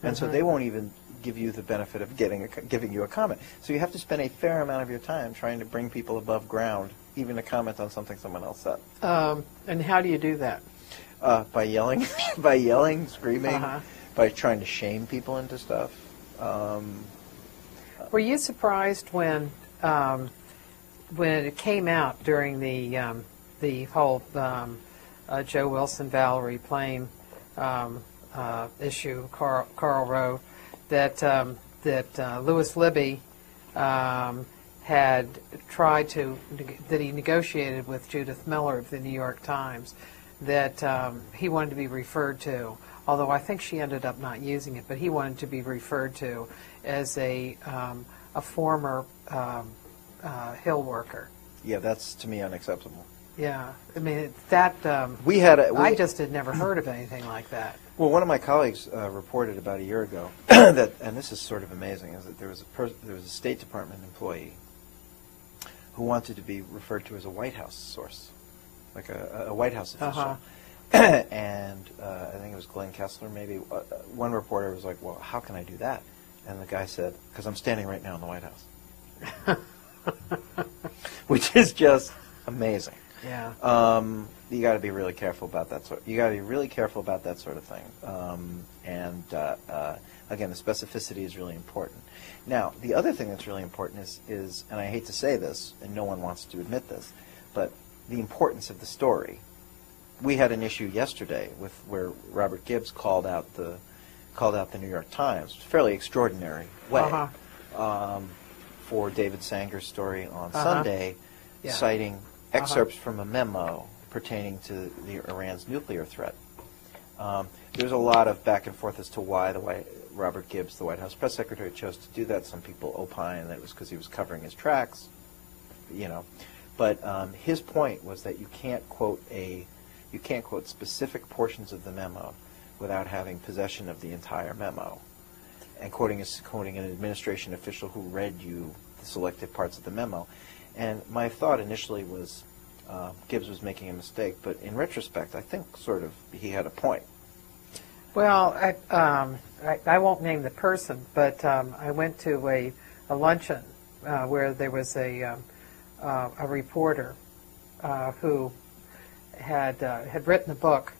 And so they won't even give you the benefit of giving you a comment. So you have to spend a fair amount of your time trying to bring people above ground, even to comment on something someone else said. And how do you do that? By yelling, screaming, by trying to shame people into stuff. Were you surprised when it came out during the whole Joe Wilson, Valerie Plame issue, Karl wrote, that Louis Libby had tried that he negotiated with Judith Miller of the New York Times, that he wanted to be referred to, although I think she ended up not using it, but he wanted to be referred to as a former Hill worker. Yeah, that's to me unacceptable. Yeah, I mean I just had never heard of anything like that. Well, one of my colleagues reported about a year ago that, and this is sort of amazing, is that there was a State Department employee who wanted to be referred to as a White House source, like a White House official. And I think it was Glenn Kessler, maybe. One reporter was like, "Well, how can I do that?" And the guy said, "Because I'm standing right now in the White House," which is just amazing. Yeah. You got to be really careful about that sort. You got to be really careful about that sort of thing. Again, the specificity is really important. Now, the other thing that's really important is, and I hate to say this, and no one wants to admit this, but the importance of the story. we had an issue yesterday with where Robert Gibbs called out the New York Times, fairly extraordinary way, for David Sanger's story on Sunday, citing excerpts from a memo pertaining to Iran's nuclear threat. There's a lot of back and forth as to why Robert Gibbs, the White House press secretary, chose to do that. Some people opine that it was because he was covering his tracks, But his point was that you can't quote specific portions of the memo without having possession of the entire memo, and quoting an administration official who read you the selected parts of the memo. And my thought initially was Gibbs was making a mistake, but in retrospect, I think sort of he had a point. Well, I won't name the person, but I went to a luncheon where there was a reporter who had written a book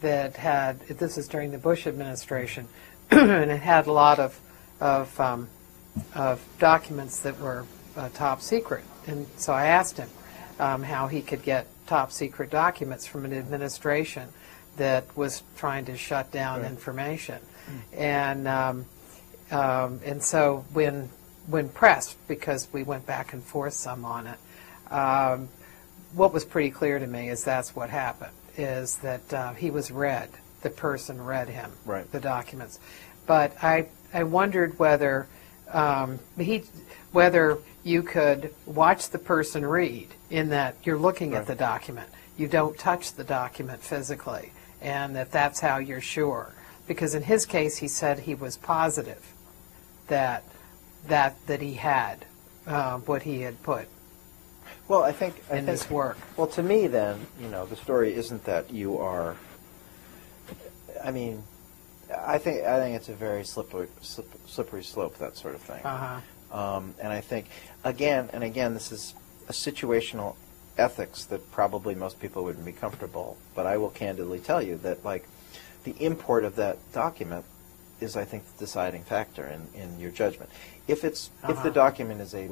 that had, this is during the Bush administration, and it had a lot of documents that were top secret. And so I asked him how he could get top secret documents from an administration that was trying to shut down information. And so when pressed, because we went back and forth some on it, what was pretty clear to me is that's what happened, is that he was read, the person read him, the documents. But I wondered whether whether you could watch the person read, in that you're looking at the document. You don't touch the document physically, and that's how you're sure. Because in his case, he said he was positive that he had what he had put. Well, I think his work. Well, to me, then, the story isn't that you are. I mean, I think it's a very slippery slope, that sort of thing. And I think again, this is a situational ethics that probably most people wouldn't be comfortable. But I will candidly tell you that, the import of that document is, I think, the deciding factor in your judgment. If the document is a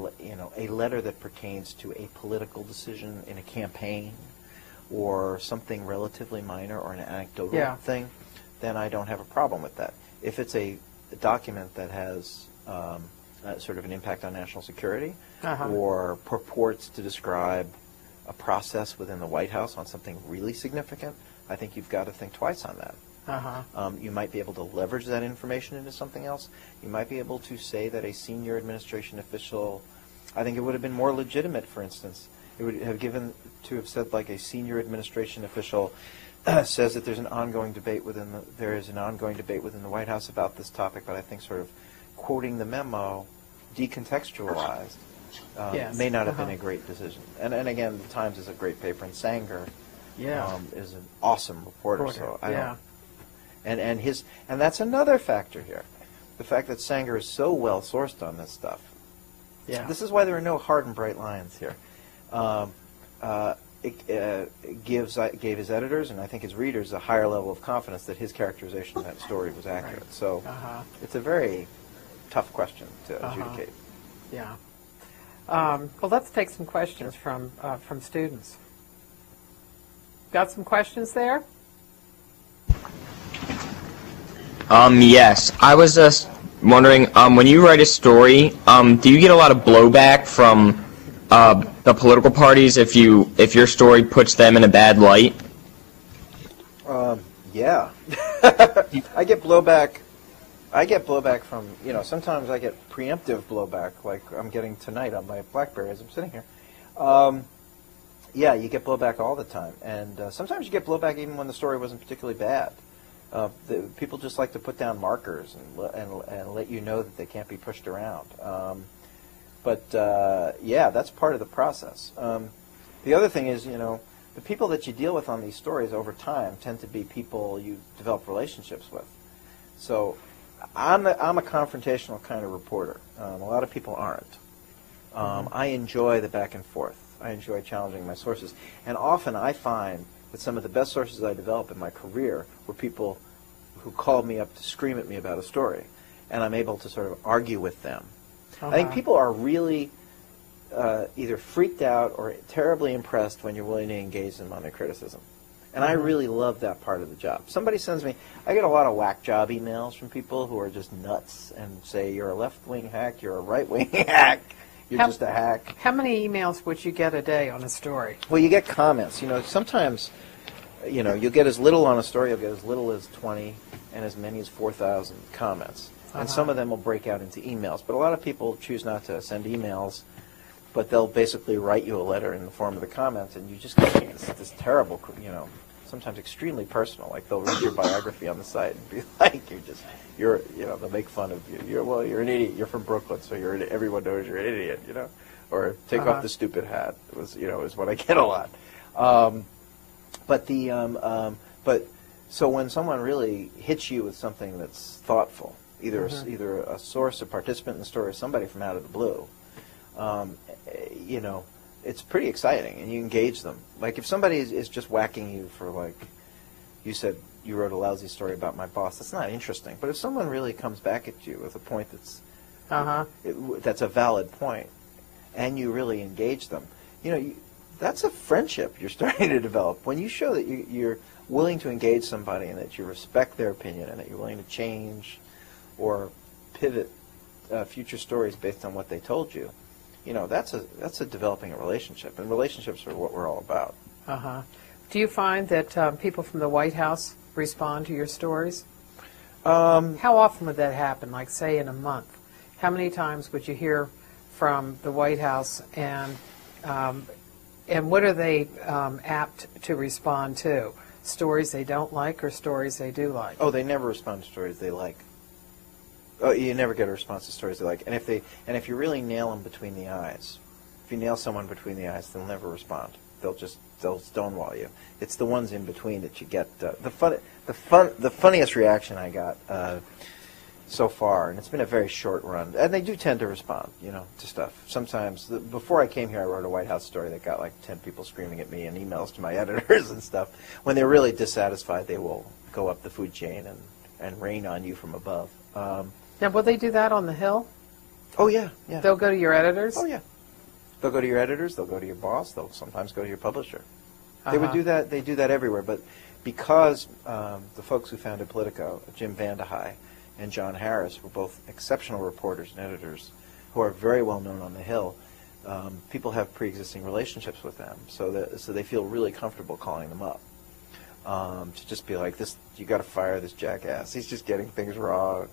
letter that pertains to a political decision in a campaign, or something relatively minor, or an anecdotal thing, then I don't have a problem with that. If it's a document that has sort of an impact on national security, or purports to describe a process within the White House on something really significant, I think you've got to think twice on that. You might be able to leverage that information into something else. You might be able to say that a senior administration official, I think it would have been more legitimate, for instance, it would have said a senior administration official says that there's an ongoing debate within the White House about this topic, but I think sort of quoting the memo decontextualized may not have been a great decision. And again, the Times is a great paper, and Sanger is an awesome reporter. So I don't. And that's another factor here, the fact that Sanger is so well sourced on this stuff. This is why there are no hard and bright lines here. It gave his editors, and I think his readers, a higher level of confidence that his characterization of that story was accurate. So it's a very tough question to adjudicate. Well, let's take some questions from students. Got some questions there? Yes. I was just wondering, when you write a story, do you get a lot of blowback from the political parties if your story puts them in a bad light? Yeah. I get blowback from, sometimes I get preemptive blowback, like I'm getting tonight on my BlackBerry as I'm sitting here. You get blowback all the time. And sometimes you get blowback even when the story wasn't particularly bad. People just like to put down markers and let you know that they can't be pushed around. But that's part of the process. The other thing is, the people that you deal with on these stories over time tend to be people you develop relationships with. So I'm a confrontational kind of reporter. A lot of people aren't. I enjoy the back and forth. I enjoy challenging my sources. And often I find that some of the best sources I develop in my career were people who called me up to scream at me about a story. And I'm able to sort of argue with them. I think people are really either freaked out or terribly impressed when you're willing to engage them on their criticism. And I really love that part of the job. Somebody sends me, I get a lot of whack job emails from people who are just nuts and say, you're a left-wing hack, you're a right-wing hack, you're just a hack. How many emails would you get a day on a story? Well, you get comments. Sometimes, you'll get as little on a story, you'll get as little as 20 and as many as 4,000 comments. And some of them will break out into emails. But a lot of people choose not to send emails, but they'll basically write you a letter in the form of the comments, and you just get this terrible, sometimes extremely personal. Like they'll read your biography on the site and be like, they'll make fun of you. You're an idiot. You're from Brooklyn, so everyone knows you're an idiot, Or take off the stupid hat. Is what I get a lot. So when someone really hits you with something that's thoughtful, either a source, a participant in the story, or somebody from out of the blue, it's pretty exciting, and you engage them. Like if somebody is just whacking you for, like, you said you wrote a lousy story about my boss, that's not interesting. But if someone really comes back at you with a point that's a valid point, and you really engage them, that's a friendship you're starting to develop. When you show that you're willing to engage somebody and that you respect their opinion and that you're willing to change or pivot future stories based on what they told you, that's a developing a relationship, and relationships are what we're all about. Do you find that people from the White House respond to your stories? How often would that happen? Like, say, in a month, how many times would you hear from the White House, and what are they apt to respond to? Stories they don't like or stories they do like? Oh, they never respond to stories they like. Oh, you never get a response to stories they like. And if you really nail them between the eyes, if you nail someone between the eyes, they'll never respond. They'll stonewall you. It's the ones in between that you get. The funniest reaction I got so far, and it's been a very short run, and they do tend to respond, to stuff. Sometimes, before I came here, I wrote a White House story that got like 10 people screaming at me and emails to my editors and stuff. When they're really dissatisfied, they will go up the food chain and rain on you from above. Now, will they do that on the Hill? Oh, yeah. They'll go to your editors? Oh, yeah. They'll go to your editors, they'll go to your boss, they'll sometimes go to your publisher. They would do that, they do that everywhere, but because the folks who founded Politico, Jim Vandehei and John Harris, were both exceptional reporters and editors who are very well known on the Hill, people have pre-existing relationships with them, so they feel really comfortable calling them up. To just be like, you got to fire this jackass. He's just getting things wrong.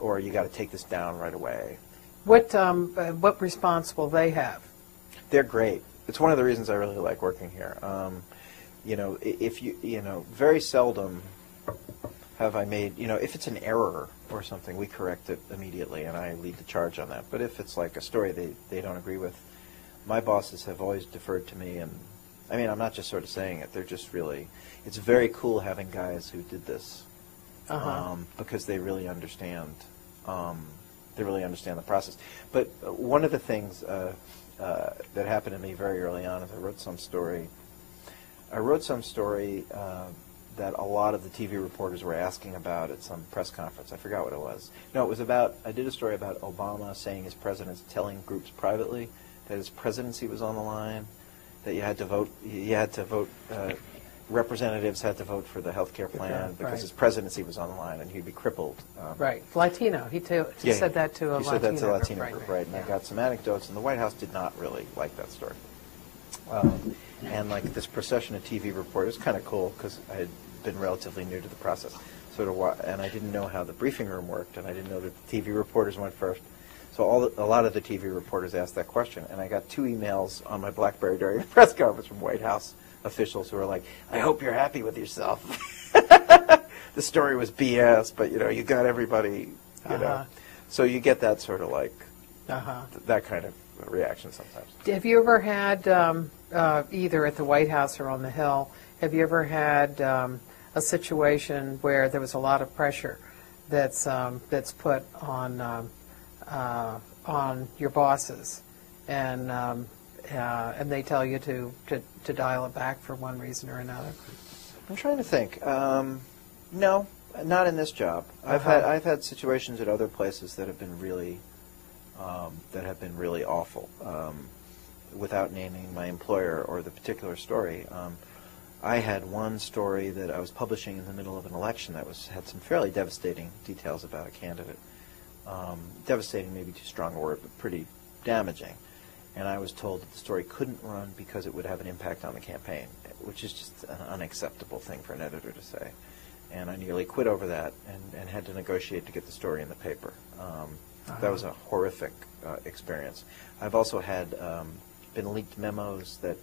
Or you got to take this down right away. What response will they have? They're great. It's one of the reasons I really like working here. Very seldom have I made, if it's an error or something, we correct it immediately, and I lead the charge on that. But if it's like a story they don't agree with, my bosses have always deferred to me, and I'm not just sort of saying it. They're just really, it's very cool having guys who did this because they really understand. They really understand the process. But one of the things that happened to me very early on is I wrote some story that a lot of the TV reporters were asking about at some press conference. I forgot what it was. No, it was about, I did a story about Obama saying his president's telling groups privately that his presidency was on the line, that you had to vote, representatives had to vote for the health care plan because his presidency was on the line and he'd be crippled. Right. Latino. He said that to a Latino group. He said that to a Latino group, right. And I got some anecdotes, and the White House did not really like that story. And like this procession of TV reporters, kind of cool because I had been relatively new to the process. And I didn't know how the briefing room worked, and I didn't know that the TV reporters went first. So a lot of the TV reporters asked that question, and I got 2 emails on my BlackBerry during the press conference from White House officials who were like, "I hope you're happy with yourself. The story was BS, but you got everybody, So you get that sort of like that kind of reaction sometimes. Have you ever had either at the White House or on the Hill? Have you ever had a situation where there was a lot of pressure that's put on your bosses, and they tell you to dial it back for one reason or another? I'm trying to think. No, not in this job. I've had situations at other places that have been really awful. without naming my employer or the particular story. I had one story that I was publishing in the middle of an election that had some fairly devastating details about a candidate. Devastating may be too strong a word, but pretty damaging. And I was told that the story couldn't run because it would have an impact on the campaign, which is just an unacceptable thing for an editor to say. And I nearly quit over that and had to negotiate to get the story in the paper. That was a horrific experience. I've also had been leaked memos that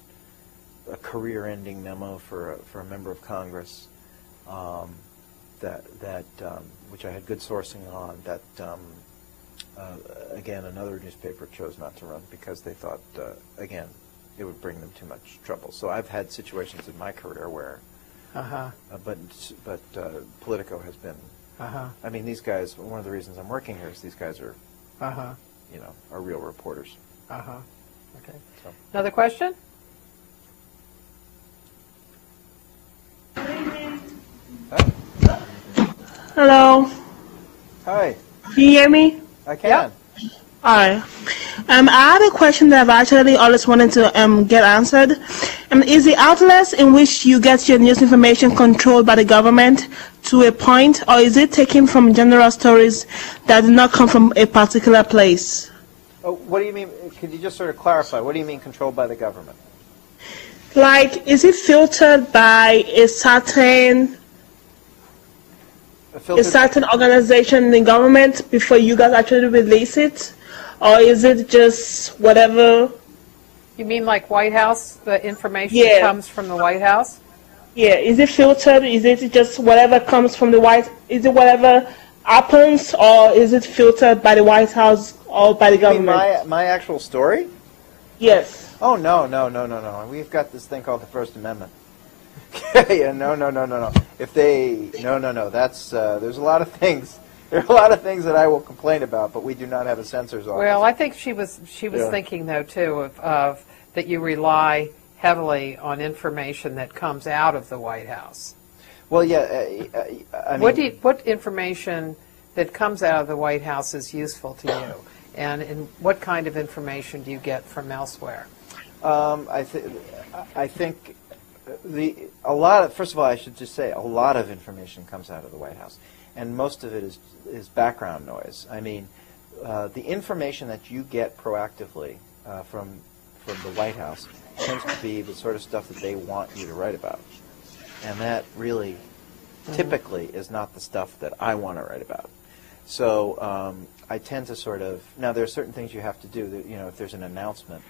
a career-ending memo for a member of Congress which I had good sourcing on. That again, another newspaper chose not to run because they thought again it would bring them too much trouble. So I've had situations in my career where, but Politico has been. I mean, these guys. One of the reasons I'm working here is these guys are, are real reporters. Okay. So. Another question? Hello. Hi. Can you hear me? I can. Yep. All right. I have a question that I've actually always wanted to get answered. Is the outlets in which you get your news information controlled by the government to a point, or is it taken from general stories that do not come from a particular place? Oh, what do you mean? Could you just sort of clarify? What do you mean controlled by the government? Like, is it filtered by a certain organization in the government before you guys actually release it? Or is it just whatever? You mean like White House, the information that comes from the White House? Yeah, is it filtered? Is it just whatever comes from the is it whatever happens, or is it filtered by the White House or by the government? You mean my actual story? Yes. Oh, no. We've got this thing called the First Amendment. Yeah, no. If they, no. That's, there's a lot of things. There are a lot of things that I will complain about, but we do not have a censor's office. Well, I think she was thinking, though, too, of that you rely heavily on information that comes out of the White House. Well, yeah, I mean... What information that comes out of the White House is useful to you? And what kind of information do you get from elsewhere? I think first of all, I should just say, a lot of information comes out of the White House, and most of it is background noise. I mean, the information that you get proactively from the White House tends to be the sort of stuff that they want you to write about, and that really, typically, is not the stuff that I want to write about. So I tend to sort of, now there are certain things you have to do. That, if there's an announcement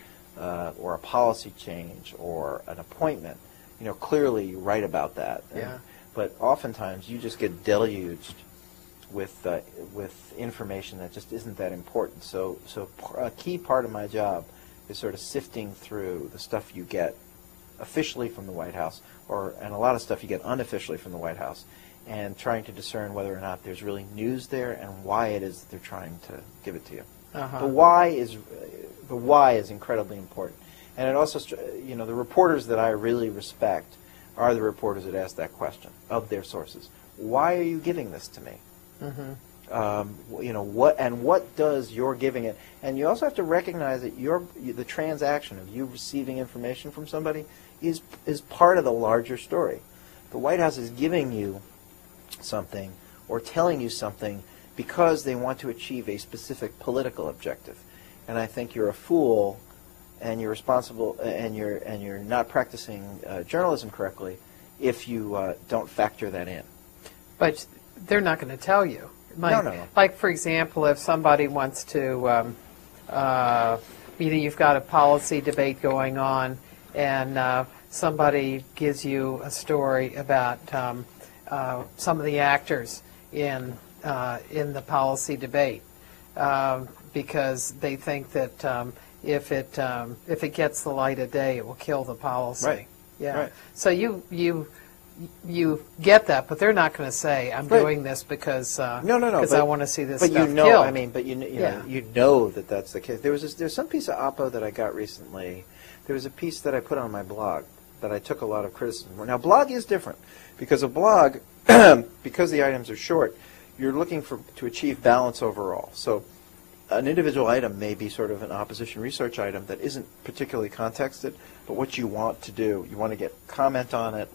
or a policy change or an appointment, clearly you write about that. But oftentimes you just get deluged with information that just isn't that important. So a key part of my job is sort of sifting through the stuff you get officially from the White House, and a lot of stuff you get unofficially from the White House, and trying to discern whether or not there's really news there and why it is that they're trying to give it to you. The why is incredibly important. And it also, the reporters that I really respect are the reporters that ask that question of their sources. Why are you giving this to me? What does your giving it? And you also have to recognize that the transaction of you receiving information from somebody is part of the larger story. The White House is giving you something or telling you something because they want to achieve a specific political objective. And I think you're a fool, and you're responsible, and you're not practicing journalism correctly if you don't factor that in. But they're not going to tell you. No. Like, for example, if somebody wants to, you've got a policy debate going on, and somebody gives you a story about some of the actors in the policy debate, because they think that if it gets the light of day, it will kill the policy. Right. Yeah. Right. So you get that, but they're not going to say, "I'm doing this because because I want to see this but stuff you know, killed." I mean, but you know that that's the case. There's some piece of oppo that I got recently. There was a piece that I put on my blog that I took a lot of criticism for. Now, blog is different because a blog, because the items are short, you're looking to achieve balance overall. So an individual item may be sort of an opposition research item that isn't particularly contexted, but what you want to do, you want to get comment on it,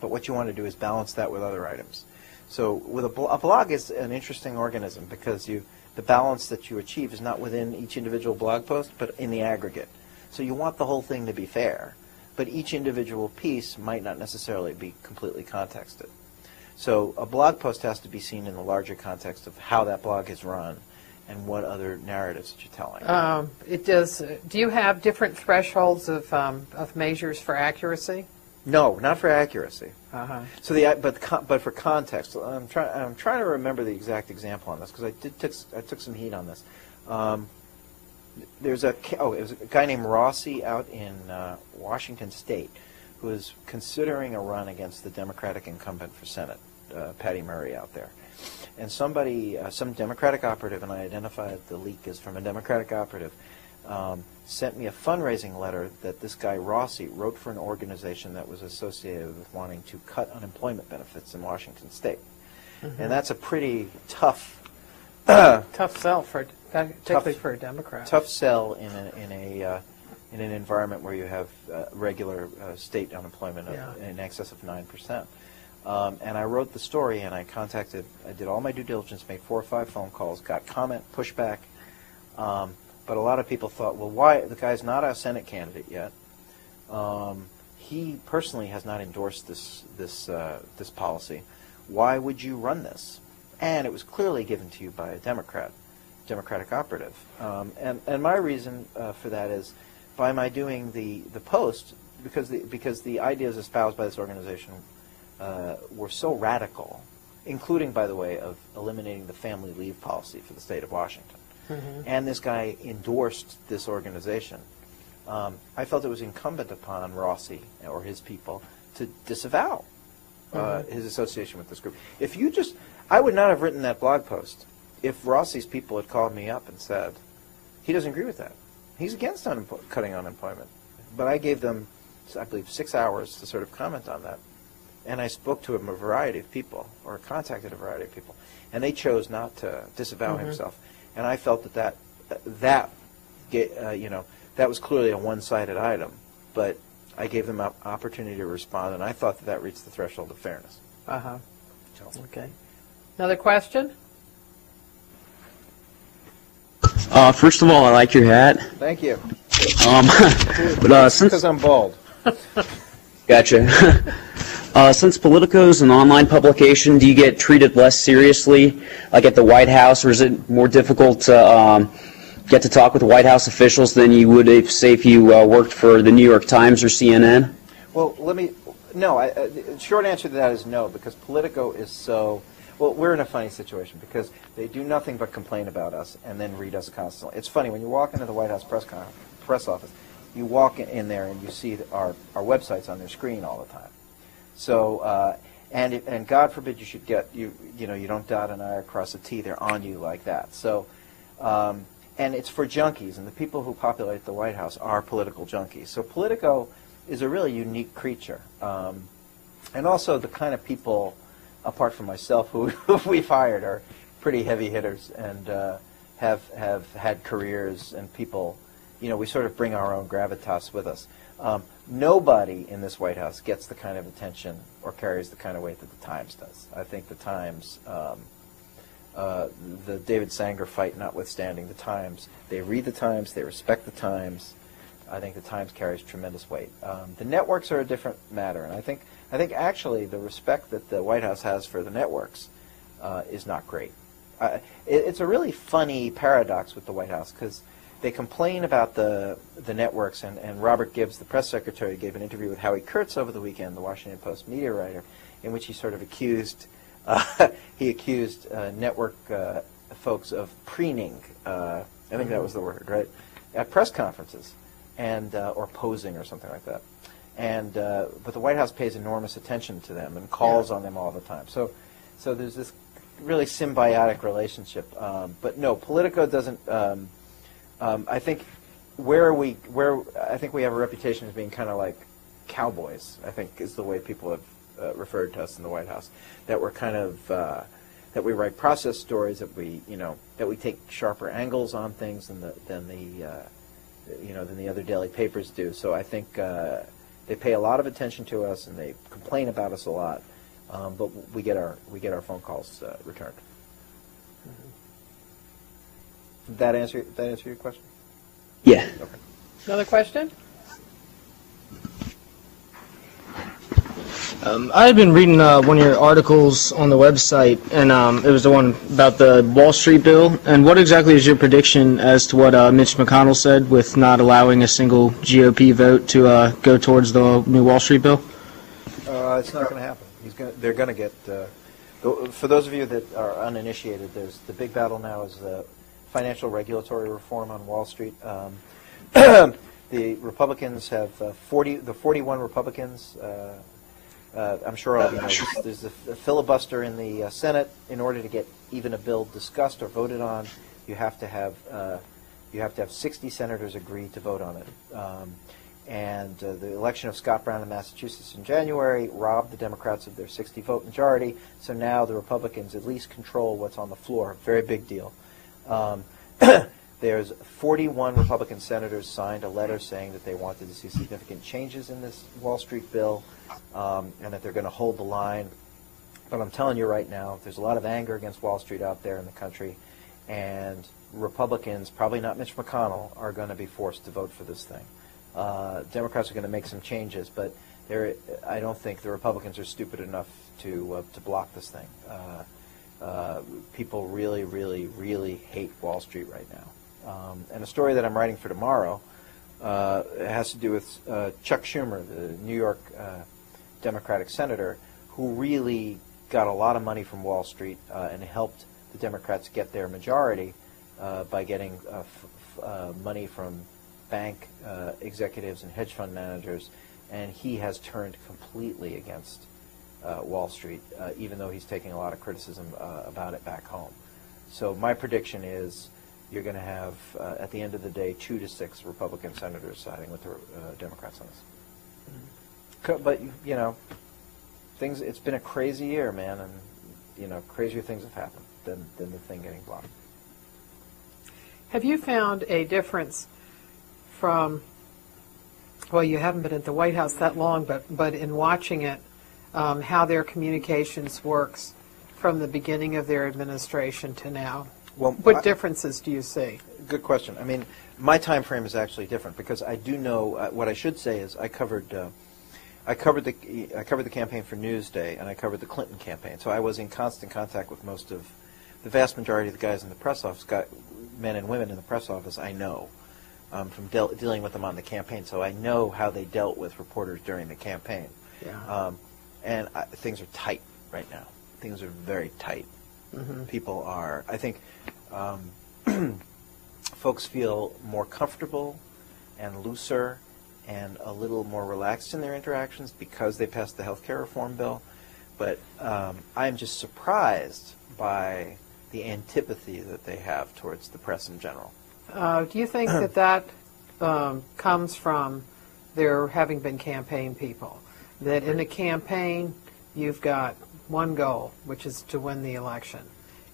but what you want to do is balance that with other items. So with a blog is an interesting organism because the balance that you achieve is not within each individual blog post, but in the aggregate. So you want the whole thing to be fair, but each individual piece might not necessarily be completely contexted. So a blog post has to be seen in the larger context of how that blog is run and what other narratives that you're telling. It does. Do you have different thresholds of measures for accuracy? No, not for accuracy. Uh-huh. So but for context, I'm trying to remember the exact example on this because I took some heat on this. It was a guy named Rossi out in Washington State who was considering a run against the Democratic incumbent for Senate, Patty Murray out there. And somebody, some Democratic operative, and I identified the leak as from a Democratic operative, sent me a fundraising letter that this guy Rossi wrote for an organization that was associated with wanting to cut unemployment benefits in Washington State. Mm-hmm. And that's a pretty tough sell particularly for a Democrat. Tough sell in an environment where you have regular state unemployment in excess of 9%. And I wrote the story, and I did all my due diligence, made 4 or 5 phone calls, got comment, pushback. But a lot of people thought, well, why? The guy's not a Senate candidate yet. He personally has not endorsed this policy. Why would you run this? And it was clearly given to you by a Democratic operative. And my reason for that is, by my doing the post, because the ideas espoused by this organization were so radical, including, by the way, of eliminating the family leave policy for the state of Washington. Mm-hmm. And this guy endorsed this organization. I felt it was incumbent upon Rossi or his people to disavow his association with this group. I would not have written that blog post if Rossi's people had called me up and said, he doesn't agree with that. He's against cutting unemployment. But I gave them, I believe, 6 hours to sort of comment on that. And I spoke to a variety of people, or contacted a variety of people, and they chose not to disavow himself. And I felt that was clearly a one-sided item, but I gave them an opportunity to respond, and I thought that reached the threshold of fairness. Uh-huh. Okay. Another question? First of all, I like your hat. Thank you. But since because I'm bald. Gotcha. Since Politico is an online publication, do you get treated less seriously, like at the White House, or is it more difficult to get to talk with White House officials than you would if you worked for the New York Times or CNN? Well, the short answer to that is no, because Politico is so, well, we're in a funny situation because they do nothing but complain about us and then read us constantly. It's funny, when you walk into the White House press office, you walk in there and you see that our website's on their screen all the time. So, and God forbid you should you don't dot an I or cross a T, they're on you like that. So, and it's for junkies, and the people who populate the White House are political junkies. So Politico is a really unique creature. And also the kind of people, apart from myself, who we've hired are pretty heavy hitters and have had careers, and people, we sort of bring our own gravitas with us. Nobody in this White House gets the kind of attention or carries the kind of weight that the Times does. I think the Times, the David Sanger fight notwithstanding, the Times, they read the Times, they respect the Times. I think the Times carries tremendous weight. The networks are a different matter, and I think actually the respect that the White House has for the networks is not great. It's a really funny paradox with the White House, because they complain about the networks, and Robert Gibbs, the press secretary, gave an interview with Howie Kurtz over the weekend, the Washington Post media writer, in which he sort of accused network folks of preening, I think that was the word, right, at press conferences, and or posing or something like that. And but the White House pays enormous attention to them and calls on them all the time. So there's this really symbiotic relationship. But no, Politico doesn't. I think I think we have a reputation as being kind of like cowboys, I think is the way people have referred to us in the White House. That we're kind of that we write process stories, that we take sharper angles on things than the other daily papers do. So I think they pay a lot of attention to us, and they complain about us a lot, but we get our phone calls returned. Did that answer your question? Yeah. Okay. Another question? I had been reading one of your articles on the website, and it was the one about the Wall Street bill. And what exactly is your prediction as to what Mitch McConnell said with not allowing a single GOP vote to go towards the new Wall Street bill? It's not going to happen. They're going to get. For those of you that are uninitiated, there's the big battle now is the financial regulatory reform on Wall Street. The Republicans have 41 Republicans. I'm sure all of you know this. There's a filibuster in the Senate. In order to get even a bill discussed or voted on, you have to have 60 senators agree to vote on it. And the election of Scott Brown in Massachusetts in January robbed the Democrats of their 60-vote majority. So now the Republicans at least control what's on the floor. Very big deal. There's 41 Republican senators signed a letter saying that they wanted to see significant changes in this Wall Street bill, and that they're going to hold the line. But I'm telling you right now, there's a lot of anger against Wall Street out there in the country, and Republicans, probably not Mitch McConnell, are going to be forced to vote for this thing. Democrats are going to make some changes, but I don't think the Republicans are stupid enough to block this thing. People really, really, really hate Wall Street right now. And a story that I'm writing for tomorrow has to do with Chuck Schumer, the New York Democratic senator, who really got a lot of money from Wall Street and helped the Democrats get their majority by getting money from bank executives and hedge fund managers, and he has turned completely against Wall Street, even though he's taking a lot of criticism about it back home. So my prediction is you're going to have, at the end of the day, 2 to 6 Republican senators siding with the Democrats on this. But, it's been a crazy year, man, and, crazier things have happened than the thing getting blocked. Have you found a difference from, well, you haven't been at the White House that long, but in watching it, how their communications works from the beginning of their administration to now? Well, what differences do you see? Good question. I mean, my time frame is actually different because I do know what I should say is I covered the campaign for Newsday, and I covered the Clinton campaign. So I was in constant contact with the vast majority of the guys in the press office, men and women in the press office. I know from dealing with them on the campaign, so I know how they dealt with reporters during the campaign. Yeah. And things are tight right now. Things are very tight. Mm-hmm. People are, I think, folks feel more comfortable and looser and a little more relaxed in their interactions because they passed the health care reform bill. But I'm just surprised by the antipathy that they have towards the press in general. Do you think that comes from there having been campaign people? That in a campaign, you've got one goal, which is to win the election.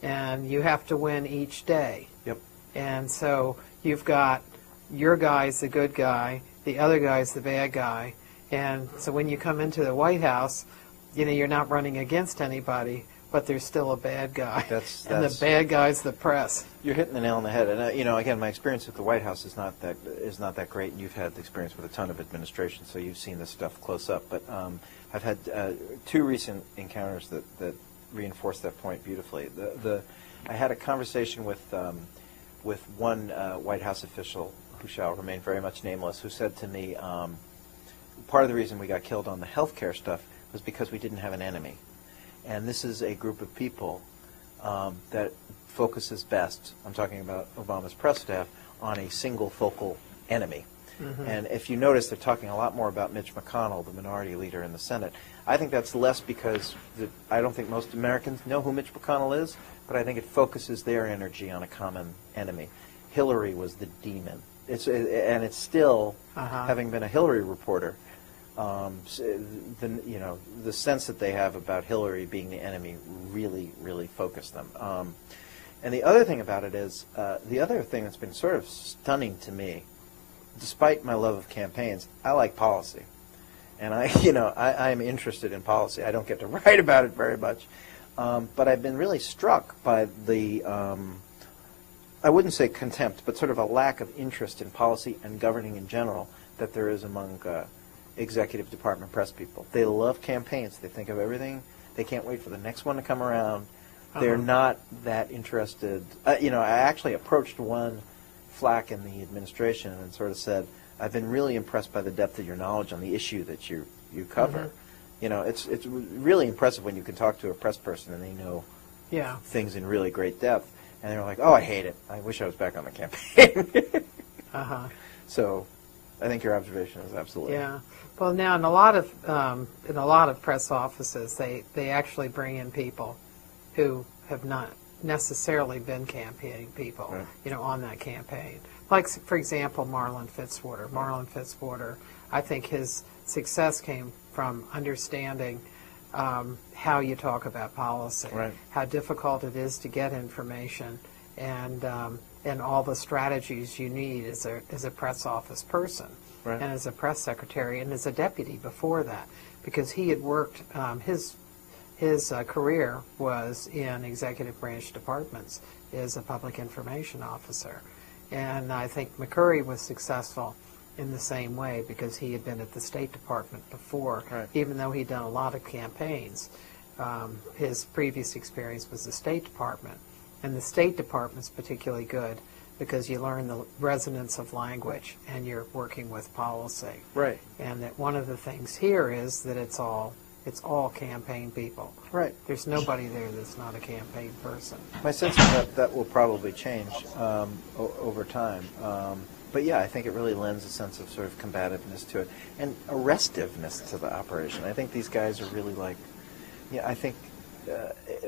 And you have to win each day. Yep. And so you've got your guy's the good guy, the other guy's the bad guy. And so when you come into the White House, you're not running against anybody, but there's still a bad guy. And the bad guy's the press. You're hitting the nail on the head. And again, my experience at the White House is not that great. And you've had the experience with a ton of administrations, so you've seen this stuff close up. But I've had 2 recent encounters that reinforce that point beautifully. I had a conversation with one White House official who shall remain very much nameless, who said to me, part of the reason we got killed on the health care stuff was because we didn't have an enemy. And this is a group of people that focuses best, I'm talking about Obama's press staff, on a single focal enemy. Mm-hmm. And if you notice, they're talking a lot more about Mitch McConnell, the minority leader in the Senate. I think that's less because I don't think most Americans know who Mitch McConnell is, but I think it focuses their energy on a common enemy. Hillary was the demon. It's still, having been a Hillary reporter, the sense that they have about Hillary being the enemy really, really focused them. And the other thing about it is, the other thing that's been sort of stunning to me, despite my love of campaigns, I like policy. And I am interested in policy. I don't get to write about it very much. But I've been really struck by the, I wouldn't say contempt, but sort of a lack of interest in policy and governing in general that there is among executive department press people. They love campaigns. They think of everything. They can't wait for the next one to come around. They're not that interested. I actually approached one flack in the administration and sort of said, I've been really impressed by the depth of your knowledge on the issue that you cover. It's really impressive when you can talk to a press person and they know things in really great depth. And they're like, oh, I hate it. I wish I was back on the campaign. So I think your observation is absolutely. Yeah. Well, now in a lot of press offices, they actually bring in people who have not necessarily been campaigning people, on that campaign. Like, for example, Marlin Fitzwater. Marlin Fitzwater, I think his success came from understanding how you talk about policy, how difficult it is to get information, and all the strategies you need as a press office person, and as a press secretary, and as a deputy before that, because he had worked his career was in executive branch departments as a public information officer. And I think McCurry was successful in the same way because he had been at the State Department before, even though he'd done a lot of campaigns. His previous experience was the State Department. And the State Department's particularly good because you learn the resonance of language and you're working with policy. Right. And that one of the things here is that it's all campaign people. Right. There's nobody there that's not a campaign person. My sense is that will probably change over time. But yeah, I think it really lends a sense of sort of combativeness to it and arrestiveness to the operation. I think these guys are really like, I think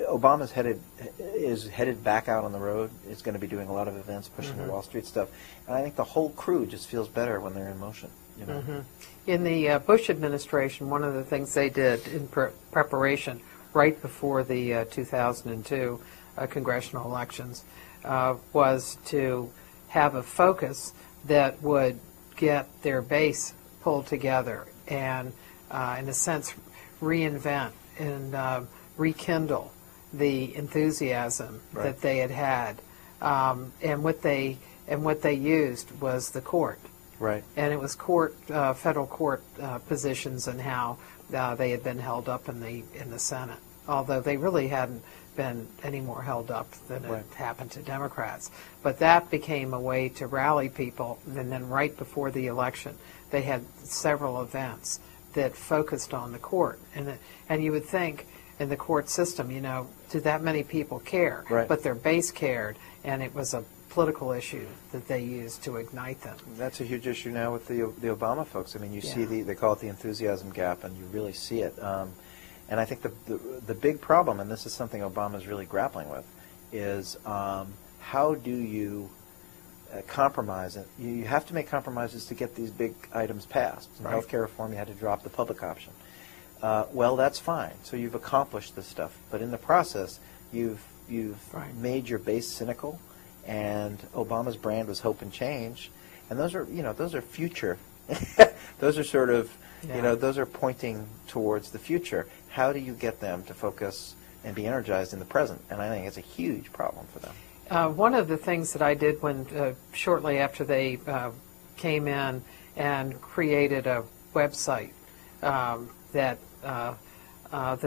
Obama's headed back out on the road. Is going to be doing a lot of events, pushing the Wall Street stuff. And I think the whole crew just feels better when they're in motion. In the Bush administration, one of the things they did in preparation right before the 2002 congressional elections was to have a focus that would get their base pulled together and, in a sense, reinvent and rekindle the enthusiasm that they had. And what they used was the court. Right. And it was federal court positions and how they had been held up in the Senate, although they really hadn't been any more held up than it happened to Democrats. But that became a way to rally people, and then right before the election, they had several events that focused on the court. And you would think in the court system, did that many people care? Right. But their base cared, and it was a political issue that they used to ignite them. That's a huge issue now with the Obama folks. I mean, you see they call it the enthusiasm gap, and you really see it. And I think the big problem, and this is something Obama's really grappling with, is how do you compromise it? You have to make compromises to get these big items passed. In healthcare reform, you had to drop the public option. Well, that's fine. So you've accomplished this stuff, but in the process, you've made your base cynical. And Obama's brand was hope and change, and those are future. Those are sort of, those are pointing towards the future. How do you get them to focus and be energized in the present? And I think it's a huge problem for them. One of the things that I did when shortly after they came in and created a website that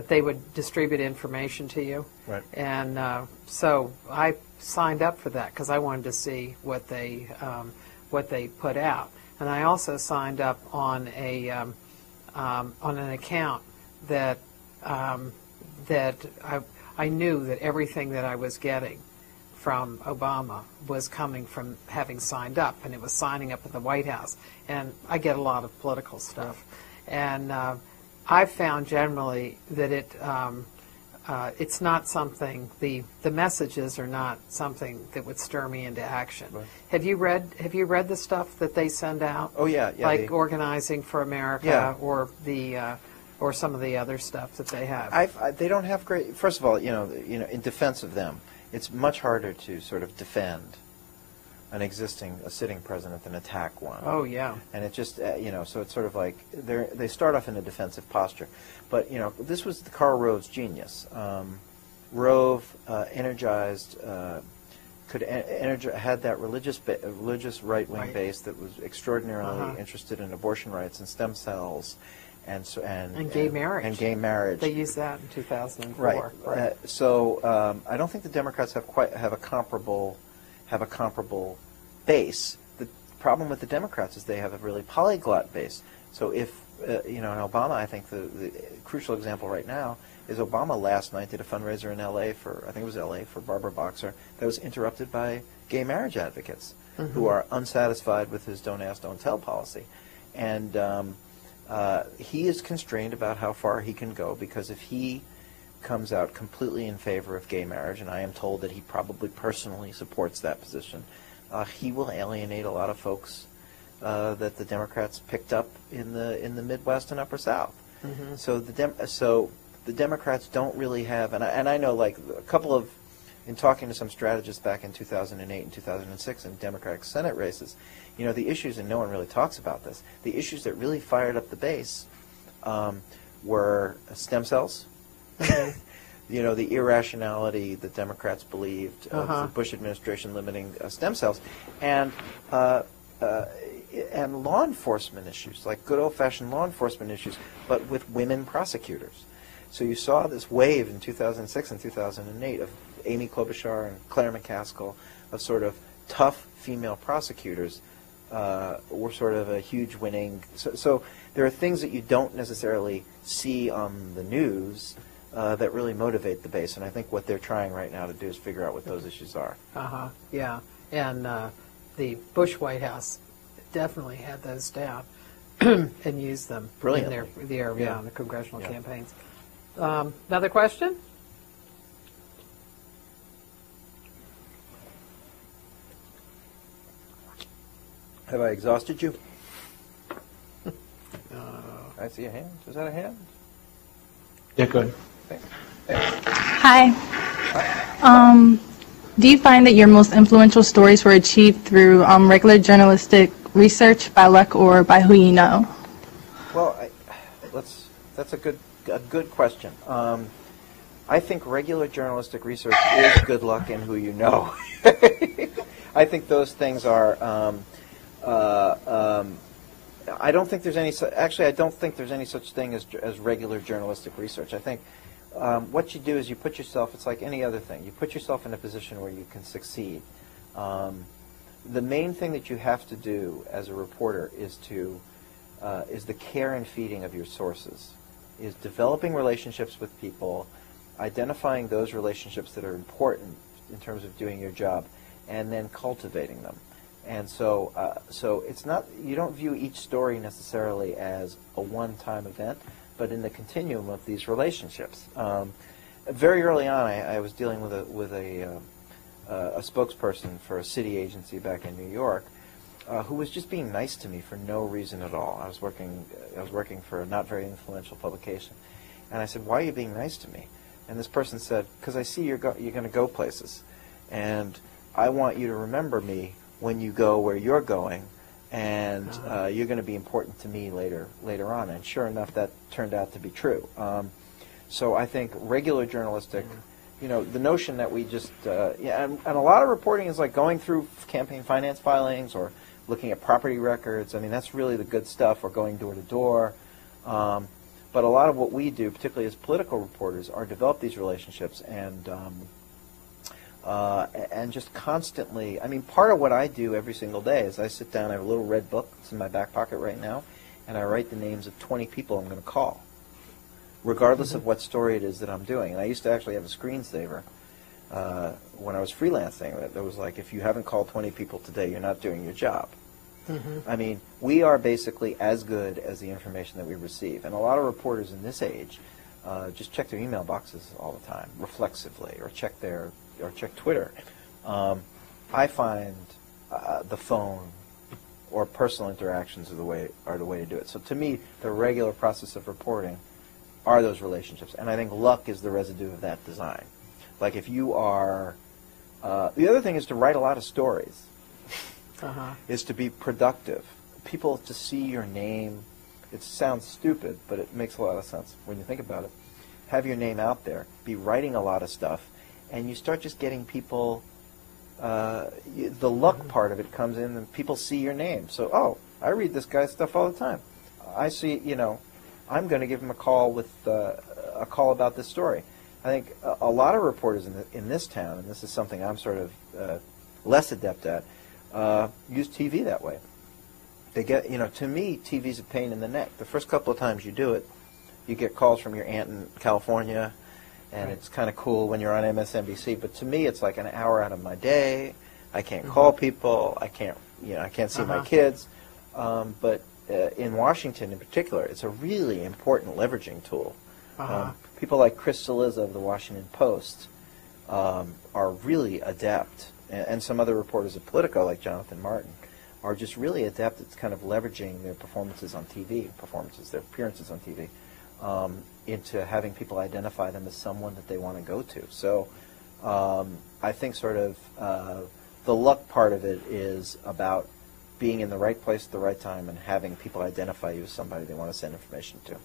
they would distribute information to you. Right. And so I signed up for that because I wanted to see what they put out. And I also signed up on an account that I knew that everything that I was getting from Obama was coming from having signed up, and it was signing up at the White House. And I get a lot of political stuff. And I've found generally that it's not something, the messages are not something that would stir me into action. Right. Have you read the stuff that they send out? Oh yeah, yeah. Like Organizing for America, Yeah. or some of the other stuff that they have. They don't have great. First of all, in defense of them, it's much harder to sort of defend a sitting president than attack one. Oh yeah. And it just, so it's sort of like they start off in a defensive posture. But, this was Karl Rove's genius. Rove energized, had that religious right-wing Right. base that was extraordinarily Uh-huh. interested in abortion rights and stem cells, and gay marriage. And gay marriage. They used that in 2004. Right. Right. So I don't think the Democrats have a comparable base. The problem with the Democrats is they have a really polyglot base. So if in Obama, I think the crucial example right now is Obama last night did a fundraiser in L.A. for Barbara Boxer that was interrupted by gay marriage advocates who are unsatisfied with his "don't ask, don't tell" policy, and he is constrained about how far he can go, because if he comes out completely in favor of gay marriage, and I am told that he probably personally supports that position, he will alienate a lot of folks that the Democrats picked up in the Midwest and Upper South. Mm-hmm. So the Democrats don't really have, and I know, like, a couple of, in talking to some strategists back in 2008 and 2006 in Democratic Senate races, the issues, and no one really talks about this, the issues that really fired up the base were stem cells. Mm-hmm. The irrationality that Democrats believed of Uh-huh. the Bush administration limiting stem cells, and law enforcement issues, like good old-fashioned law enforcement issues, but with women prosecutors. So you saw this wave in 2006 and 2008 of Amy Klobuchar and Claire McCaskill, of sort of tough female prosecutors, were sort of a huge winning. So there are things that you don't necessarily see on the news that really motivate the base, and I think what they're trying right now to do is figure out what those issues are. Yeah. And the Bush White House definitely had those down and used them Brilliantly. in their Yeah. the congressional Yeah. campaigns. Another question? Have I exhausted you? I see a hand. Is that a hand? Yeah, good. Hi. Do you find that your most influential stories were achieved through regular journalistic research, by luck, or by who you know? Well, that's a good question. I think regular journalistic research is good luck in who you know. I think those things are. I don't think there's any. Actually, I don't think there's any such thing as regular journalistic research. I think what you do is you put yourself. It's like any other thing. You put yourself in a position where you can succeed. The main thing that you have to do as a reporter is the care and feeding of your sources, is developing relationships with people, identifying those relationships that are important in terms of doing your job, and then cultivating them. And so it's not, you don't view each story necessarily as a one-time event, but in the continuum of these relationships. Very early on, I was dealing with a spokesperson for a city agency back in New York, who was just being nice to me for no reason at all. I was working for a not very influential publication, and I said, "Why are you being nice to me?" And this person said, "Because I see you're going to go places, and I want you to remember me when you go where you're going, and you're going to be important to me later on." And sure enough, that turned out to be true. So I think regular journalistic, the notion that we just, and a lot of reporting is like going through campaign finance filings or looking at property records. I mean, that's really the good stuff, or going door to door. But a lot of what we do, particularly as political reporters, are develop these relationships and just constantly, I mean, part of what I do every single day is I sit down, I have a little red book, it's in my back pocket right now, and I write the names of 20 people I'm going to call, regardless of what story it is that I'm doing. And I used to actually have a screensaver when I was freelancing that was like, if you haven't called 20 people today, you're not doing your job. I mean, we are basically as good as the information that we receive. And a lot of reporters in this age just check their email boxes all the time, reflexively, or check Twitter. I find the phone or personal interactions are the way to do it. So to me, the regular process of reporting are those relationships, and I think luck is the residue of that design. Like if you are, the other thing is to write a lot of stories, is to be productive. People to see your name, it sounds stupid, but it makes a lot of sense when you think about it. Have your name out there, be writing a lot of stuff, and you start just getting people, the luck part of it comes in and people see your name. So, oh, I read this guy's stuff all the time. I see, I'm going to give him a call with a call about this story. I think a lot of reporters in this town, and this is something I'm sort of less adept at, use TV that way. They get, to me, TV's a pain in the neck. The first couple of times you do it, you get calls from your aunt in California, and it's kind of cool when you're on MSNBC. But to me, it's like an hour out of my day. I can't call people. I can't see my kids. But in Washington, in particular, it's a really important leveraging tool. People like Chris Cillizza of the Washington Post are really adept, and some other reporters of Politico, like Jonathan Martin, are just really adept at kind of leveraging their performances on TV, their appearances on TV, into having people identify them as someone that they want to go to. So I think sort of the luck part of it is about being in the right place at the right time and having people identify you as somebody they want to send information to.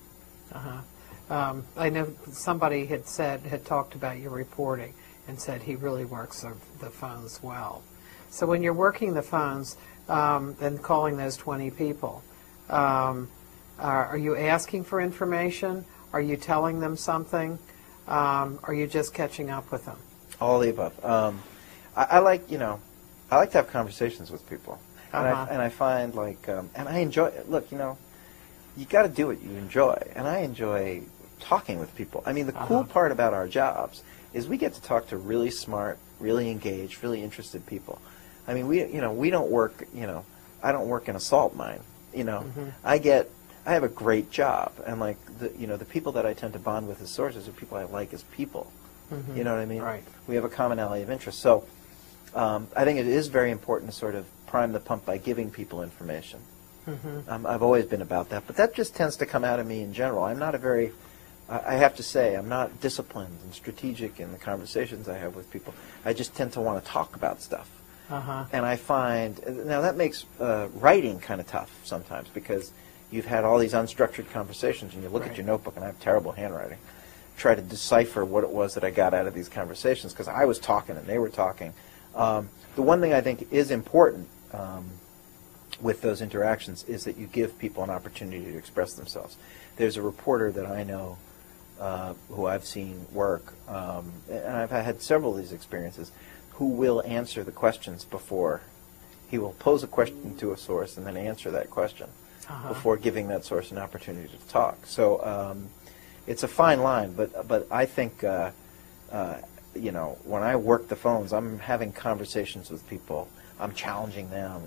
I know somebody had talked about your reporting and said he really works the phones well. So when you're working the phones and calling those 20 people, are you asking for information? Are you telling them something? Are you just catching up with them? All the above. I like to have conversations with people, and I find and I enjoy. Look, you got to do what you enjoy, and I enjoy talking with people. I mean, the cool part about our jobs is we get to talk to really smart, really engaged, really interested people. I mean, we don't work. I don't work in a salt mine. I have a great job, and the people that I tend to bond with as sources are people I like as people. You know what I mean? Right. We have a commonality of interest. So I think it is very important to sort of prime the pump by giving people information. I've always been about that, but that just tends to come out of me in general. I'm not I have to say, I'm not disciplined and strategic in the conversations I have with people. I just tend to want to talk about stuff. And I find, now that makes writing kind of tough sometimes, because you've had all these unstructured conversations and you look at your notebook, and I have terrible handwriting, try to decipher what it was that I got out of these conversations, because I was talking and they were talking. The one thing I think is important with those interactions is that you give people an opportunity to express themselves. There's a reporter that I know who I've seen work, and I've had several of these experiences, who will answer the questions before. He will pose a question to a source and then answer that question before giving that source an opportunity to talk. So it's a fine line, but I think when I work the phones, I'm having conversations with people. I'm challenging them.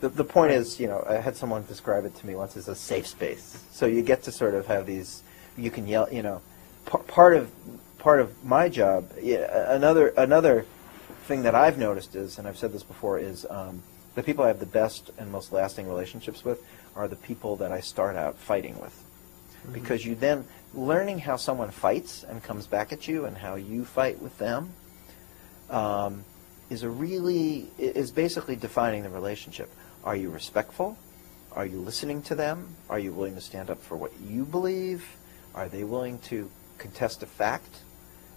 The point is, I had someone describe it to me once as a safe space. So you get to sort of have these. You can yell. Part of my job. Another thing that I've noticed is, and I've said this before, is the people I have the best and most lasting relationships with are the people that I start out fighting with, because you then learning how someone fights and comes back at you and how you fight with them is basically defining the relationship. Are you respectful? Are you listening to them? Are you willing to stand up for what you believe? Are they willing to contest a fact?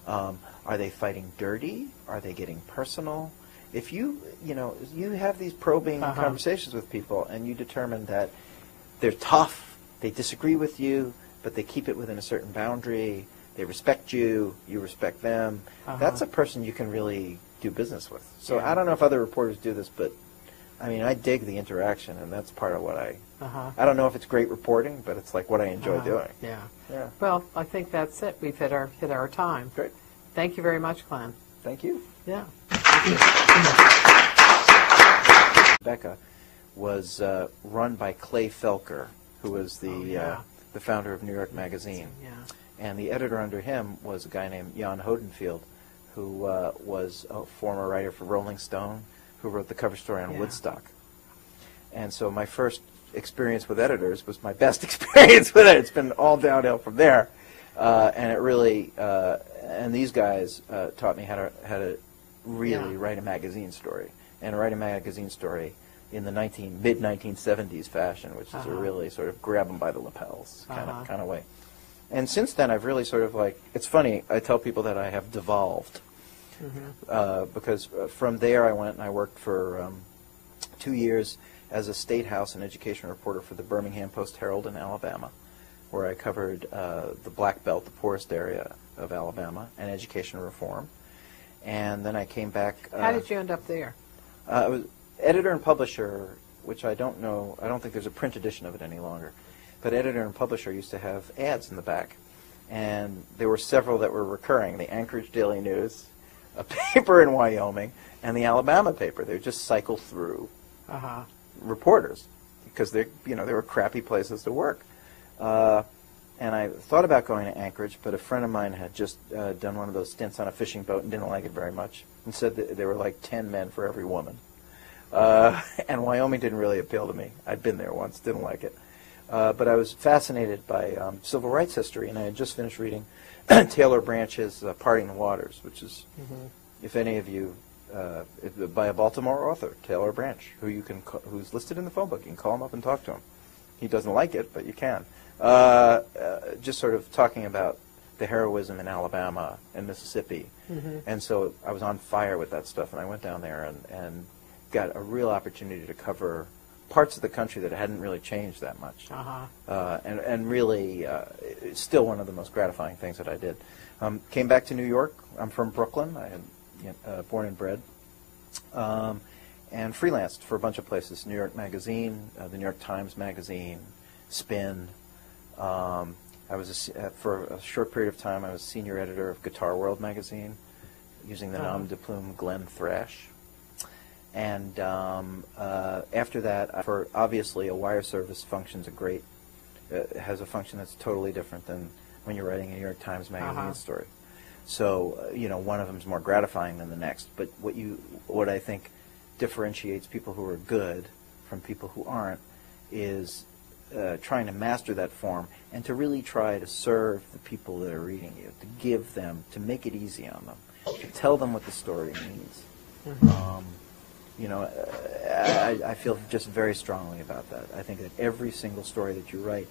Are they fighting dirty? Are they getting personal? If you have these probing conversations with people and you determine that they're tough, they disagree with you, but they keep it within a certain boundary, they respect you, you respect them, that's a person you can really do business with. So I don't know if other reporters do this, but I mean, I dig the interaction, and that's part of what I don't know if it's great reporting, but it's like what I enjoy doing. Yeah. Well, I think that's it. We've hit our time. Great. Thank you very much, Glenn. Thank you. Yeah. Becca was run by Clay Felker, who was the the founder of New York Magazine. Yeah. And the editor under him was a guy named Jan Hodenfield, who was a former writer for Rolling Stone, who wrote the cover story on Woodstock. And so my first experience with editors was my best experience with it. It's been all downhill from there. And it really, and these guys taught me how to really write a magazine story, and write a magazine story in the mid-1970s fashion, which is a really sort of grab them by the lapels kind of way. And since then, I've really sort of like, it's funny, I tell people that I have devolved, because from there I went and I worked for 2 years as a State House and education reporter for the Birmingham Post-Herald in Alabama, where I covered the Black Belt, the poorest area of Alabama, and education reform. And then I came back. How did you end up there? I was editor and publisher, which I don't know, I don't think there's a print edition of it any longer. But editor and publisher used to have ads in the back. And there were several that were recurring. The Anchorage Daily News, a paper in Wyoming, and the Alabama paper. They would just cycle through reporters because they were crappy places to work. And I thought about going to Anchorage, but a friend of mine had just done one of those stints on a fishing boat and didn't like it very much, and said that there were like 10 men for every woman. And Wyoming didn't really appeal to me. I'd been there once, didn't like it. But I was fascinated by civil rights history, and I had just finished reading Taylor Branch's Parting the Waters, which is, if any of you, by a Baltimore author, Taylor Branch, who's listed in the phone book. You can call him up and talk to him. He doesn't like it, but you can. Just sort of talking about the heroism in Alabama and Mississippi. And so I was on fire with that stuff, and I went down there and got a real opportunity to cover parts of the country that hadn't really changed that much. And really, it's still one of the most gratifying things that I did. Came back to New York. I'm from Brooklyn. I had born and bred. And freelanced for a bunch of places. New York Magazine, the New York Times Magazine, Spin. I was for a short period of time, I was senior editor of Guitar World magazine, using the nom de plume Glenn Thrush. And after that, for obviously a wire service functions has a function that's totally different than when you're writing a New York Times magazine story. So one of them is more gratifying than the next. But what I think differentiates people who are good from people who aren't is trying to master that form and to really try to serve the people that are reading you, to give them, to make it easy on them, to tell them what the story means. I feel just very strongly about that. I think that every single story that you write,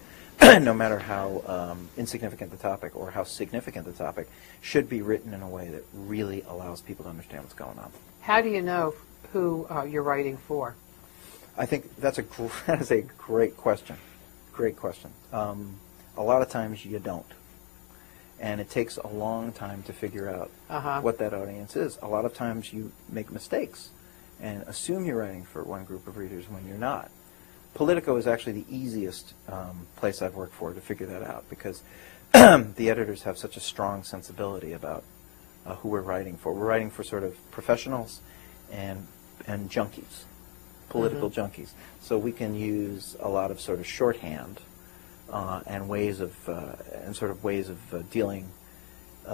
no matter how insignificant the topic or how significant the topic, should be written in a way that really allows people to understand what's going on. How do you know who you're writing for? I think that is a great question. Great question. A lot of times you don't. And it takes a long time to figure out what that audience is. A lot of times you make mistakes and assume you're writing for one group of readers when you're not. Politico is actually the easiest place I've worked for to figure that out, because the editors have such a strong sensibility about who we're writing for. We're writing for sort of professionals and junkies, political junkies. So we can use a lot of sort of shorthand and ways of dealing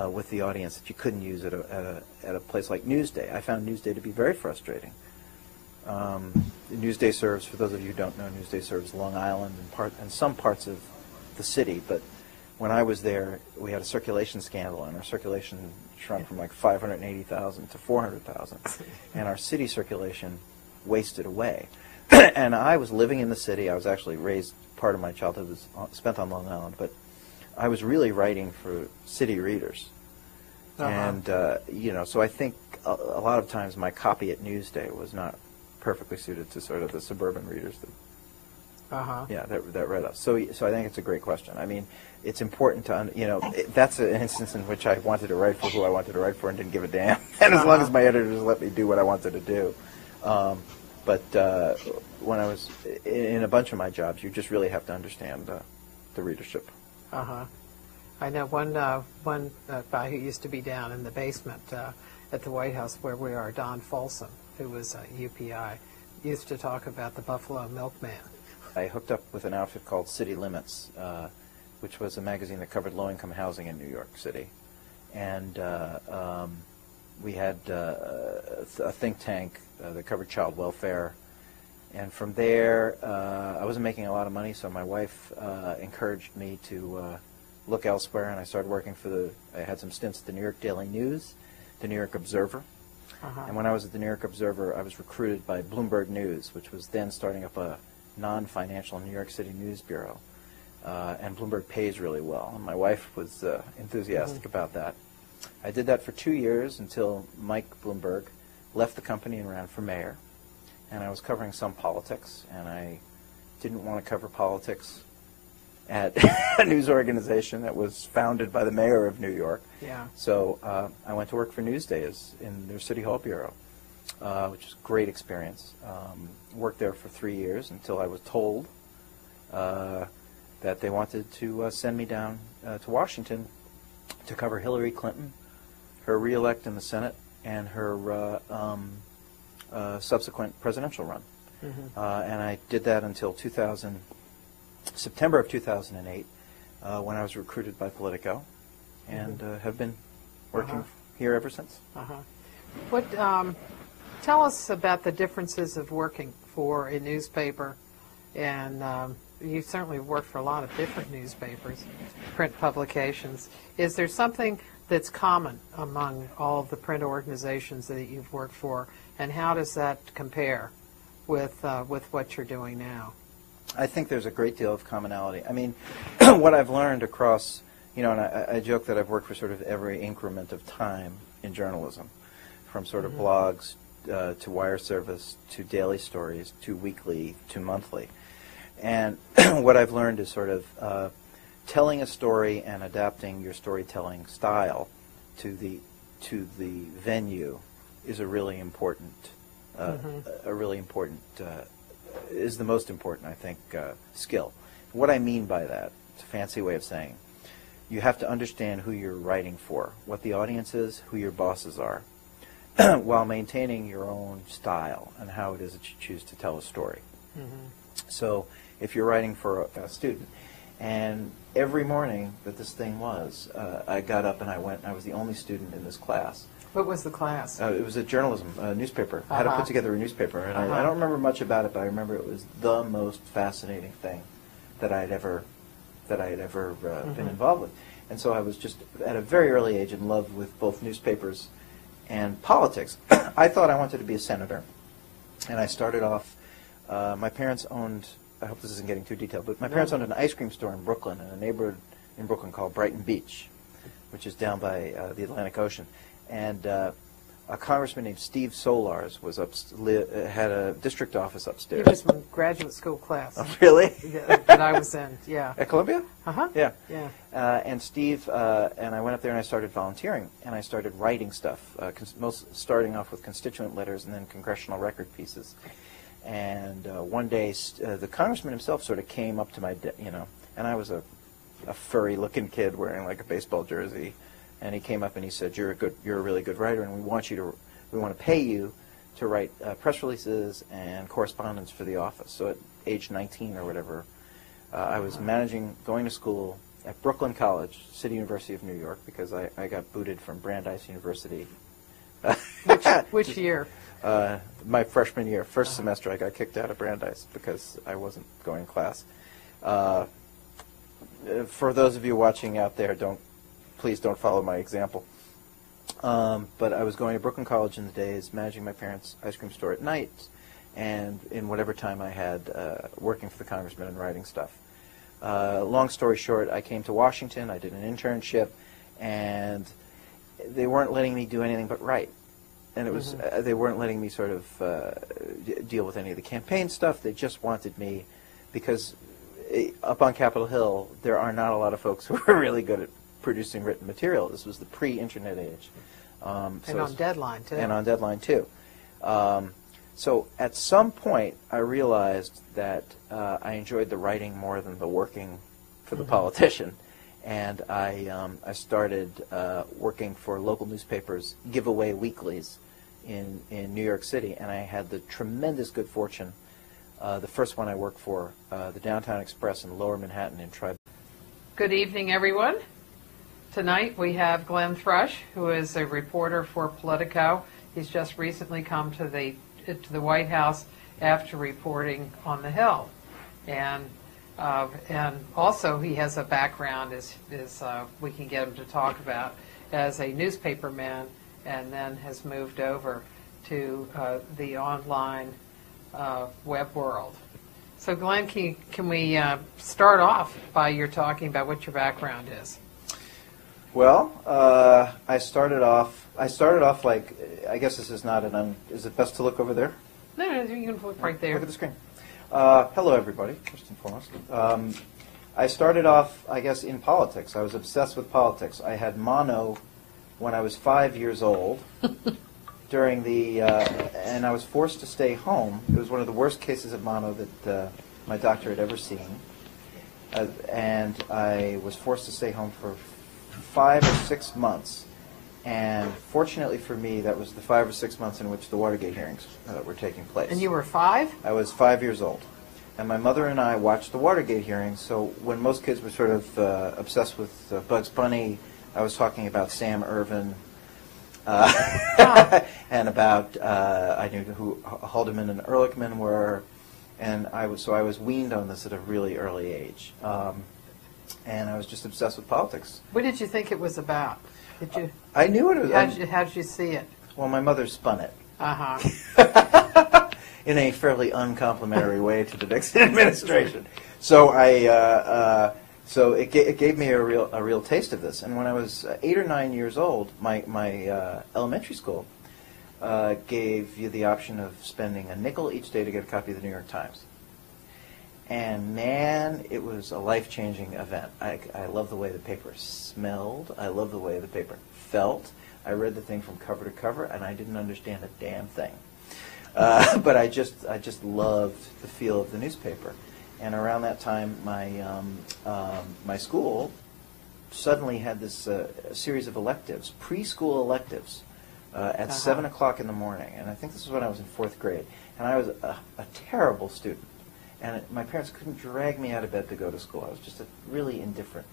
with the audience that you couldn't use at a place like Newsday. I found Newsday to be very frustrating. Newsday serves, for those of you who don't know, Newsday serves Long Island and some parts of the city. But when I was there, we had a circulation scandal, and our circulation shrunk from like 580,000 to 400,000, and our city circulation wasted away. And I was living in the city. I was actually raised. Part of my childhood was spent on Long Island, but I was really writing for city readers. And, so I think a lot of times my copy at Newsday was not perfectly suited to sort of the suburban readers that read us. So I think it's a great question. I mean, it's important to, that's an instance in which I wanted to write for who I wanted to write for and didn't give a damn. And as long as my editors let me do what I wanted to do. But when I was in a bunch of my jobs, you just really have to understand the readership. I know one guy who used to be down in the basement at the White House where we are, Don Folsom, who was UPI, used to talk about the Buffalo Milkman. I hooked up with an outfit called City Limits which was a magazine that covered low-income housing in New York City. And we had a think tank that covered child welfare. And from there, I wasn't making a lot of money, so my wife encouraged me to look elsewhere, and I started working I had some stints at the New York Daily News, the New York Observer. And when I was at the New York Observer, I was recruited by Bloomberg News, which was then starting up a non-financial New York City news bureau. And Bloomberg pays really well, and my wife was enthusiastic about that. I did that for 2 years until Mike Bloomberg left the company and ran for mayor. And I was covering some politics, and I didn't want to cover politics at a news organization that was founded by the mayor of New York. Yeah. So I went to work for Newsdays in their City Hall bureau, which was a great experience. Worked there for 3 years until I was told that they wanted to send me down to Washington to cover Hillary Clinton, her re-elect in the Senate, and her subsequent presidential run. And I did that until September of 2008, when I was recruited by Politico, and have been working here ever since. What? Tell us about the differences of working for a newspaper, and you certainly worked for a lot of different newspapers, print publications. Is there something that's common among all of the print organizations that you've worked for, and how does that compare with what you're doing now? I think there's a great deal of commonality. I mean, what I've learned across, and I joke that I've worked for sort of every increment of time in journalism, from sort of blogs to wire service to daily stories to weekly to monthly. And what I've learned is sort of telling a story and adapting your storytelling style to the venue is a really important is the most important, I think, skill. What I mean by that, it's a fancy way of saying, you have to understand who you're writing for, what the audience is, who your bosses are, while maintaining your own style and how it is that you choose to tell a story. So if you're writing for a student, and every morning that this thing was, I got up and I went, and I was the only student in this class. What was the class? It was a journalism newspaper. How to put together a newspaper. And I don't remember much about it, but I remember it was the most fascinating thing that I had ever been involved with. And so I was just, at a very early age, in love with both newspapers and politics. I thought I wanted to be a senator. And I started off, my parents owned, I hope this isn't getting too detailed, but my parents owned an ice cream store in Brooklyn, in a neighborhood in Brooklyn called Brighton Beach, which is down by the Atlantic Ocean. And a congressman named Steve Solars was had a district office upstairs. He was from graduate school class. Oh, really? That I was in, yeah. At Columbia? Yeah. Yeah. And Steve and I went up there and I started volunteering, and I started writing stuff, starting off with constituent letters and then congressional record pieces. And one day, the congressman himself sort of came up to my, and I was a furry-looking kid wearing like a baseball jersey. And he came up and he said, "You're a really good writer, and we want to pay you to write press releases and correspondence for the office." So at age 19 or whatever, I was going to school at Brooklyn College, City University of New York, because I got booted from Brandeis University. Which year? My freshman year, first semester, I got kicked out of Brandeis because I wasn't going to class. For those of you watching out there, please don't follow my example. But I was going to Brooklyn College in the days, managing my parents' ice cream store at night, and in whatever time I had working for the congressman and writing stuff. Long story short, I came to Washington, I did an internship, and they weren't letting me do anything but write. And it was they weren't letting me sort of deal with any of the campaign stuff. They just wanted me, because up on Capitol Hill, there are not a lot of folks who are really good at producing written material. This was the pre-internet age. And on deadline, too. And on deadline, too. So at some point, I realized that I enjoyed the writing more than the working for the politician. And I started working for local newspapers, giveaway weeklies in New York City. And I had the tremendous good fortune, the first one I worked for, the Downtown Express in Lower Manhattan in Tribeca. Good evening, everyone. Tonight we have Glenn Thrush, who is a reporter for Politico. He's just recently come to the White House after reporting on the Hill, and also he has a background, as we can get him to talk about, as a newspaperman, and then has moved over to the online web world. So Glenn, can we start off by your talking about what your background is? Well, I started off like, I guess this is not is it best to look over there? No, you can look right there. Look at the screen. Hello, everybody, first and foremost. I started off, I guess, in politics. I was obsessed with politics. I had mono when I was 5 years old during and I was forced to stay home. It was one of the worst cases of mono that my doctor had ever seen. And I was forced to stay home for 5 or 6 months. And fortunately for me, that was the 5 or 6 months in which the Watergate hearings were taking place. And you were 5? I was 5 years old. And my mother and I watched the Watergate hearings, so when most kids were sort of obsessed with Bugs Bunny, I was talking about Sam Ervin, and about, I knew who Haldeman and Ehrlichman were, and I was weaned on this at a really early age. And I was just obsessed with politics. What did you think it was about? I knew what it was. How did you see it? Well, my mother spun it. Uh-huh. In a fairly uncomplimentary way to the Nixon administration. So so it gave me a real taste of this. And when I was 8 or 9 years old, my elementary school gave you the option of spending a nickel each day to get a copy of the New York Times. And man, it was a life-changing event. I love the way the paper smelled. I love the way the paper felt. I read the thing from cover to cover, and I didn't understand a damn thing. But I just loved the feel of the newspaper. And around that time, my school suddenly had this series of electives, preschool electives, at 7 o'clock in the morning. And I think this was when I was in 4th grade. And I was a terrible student. And my parents couldn't drag me out of bed to go to school. I was just a really indifferent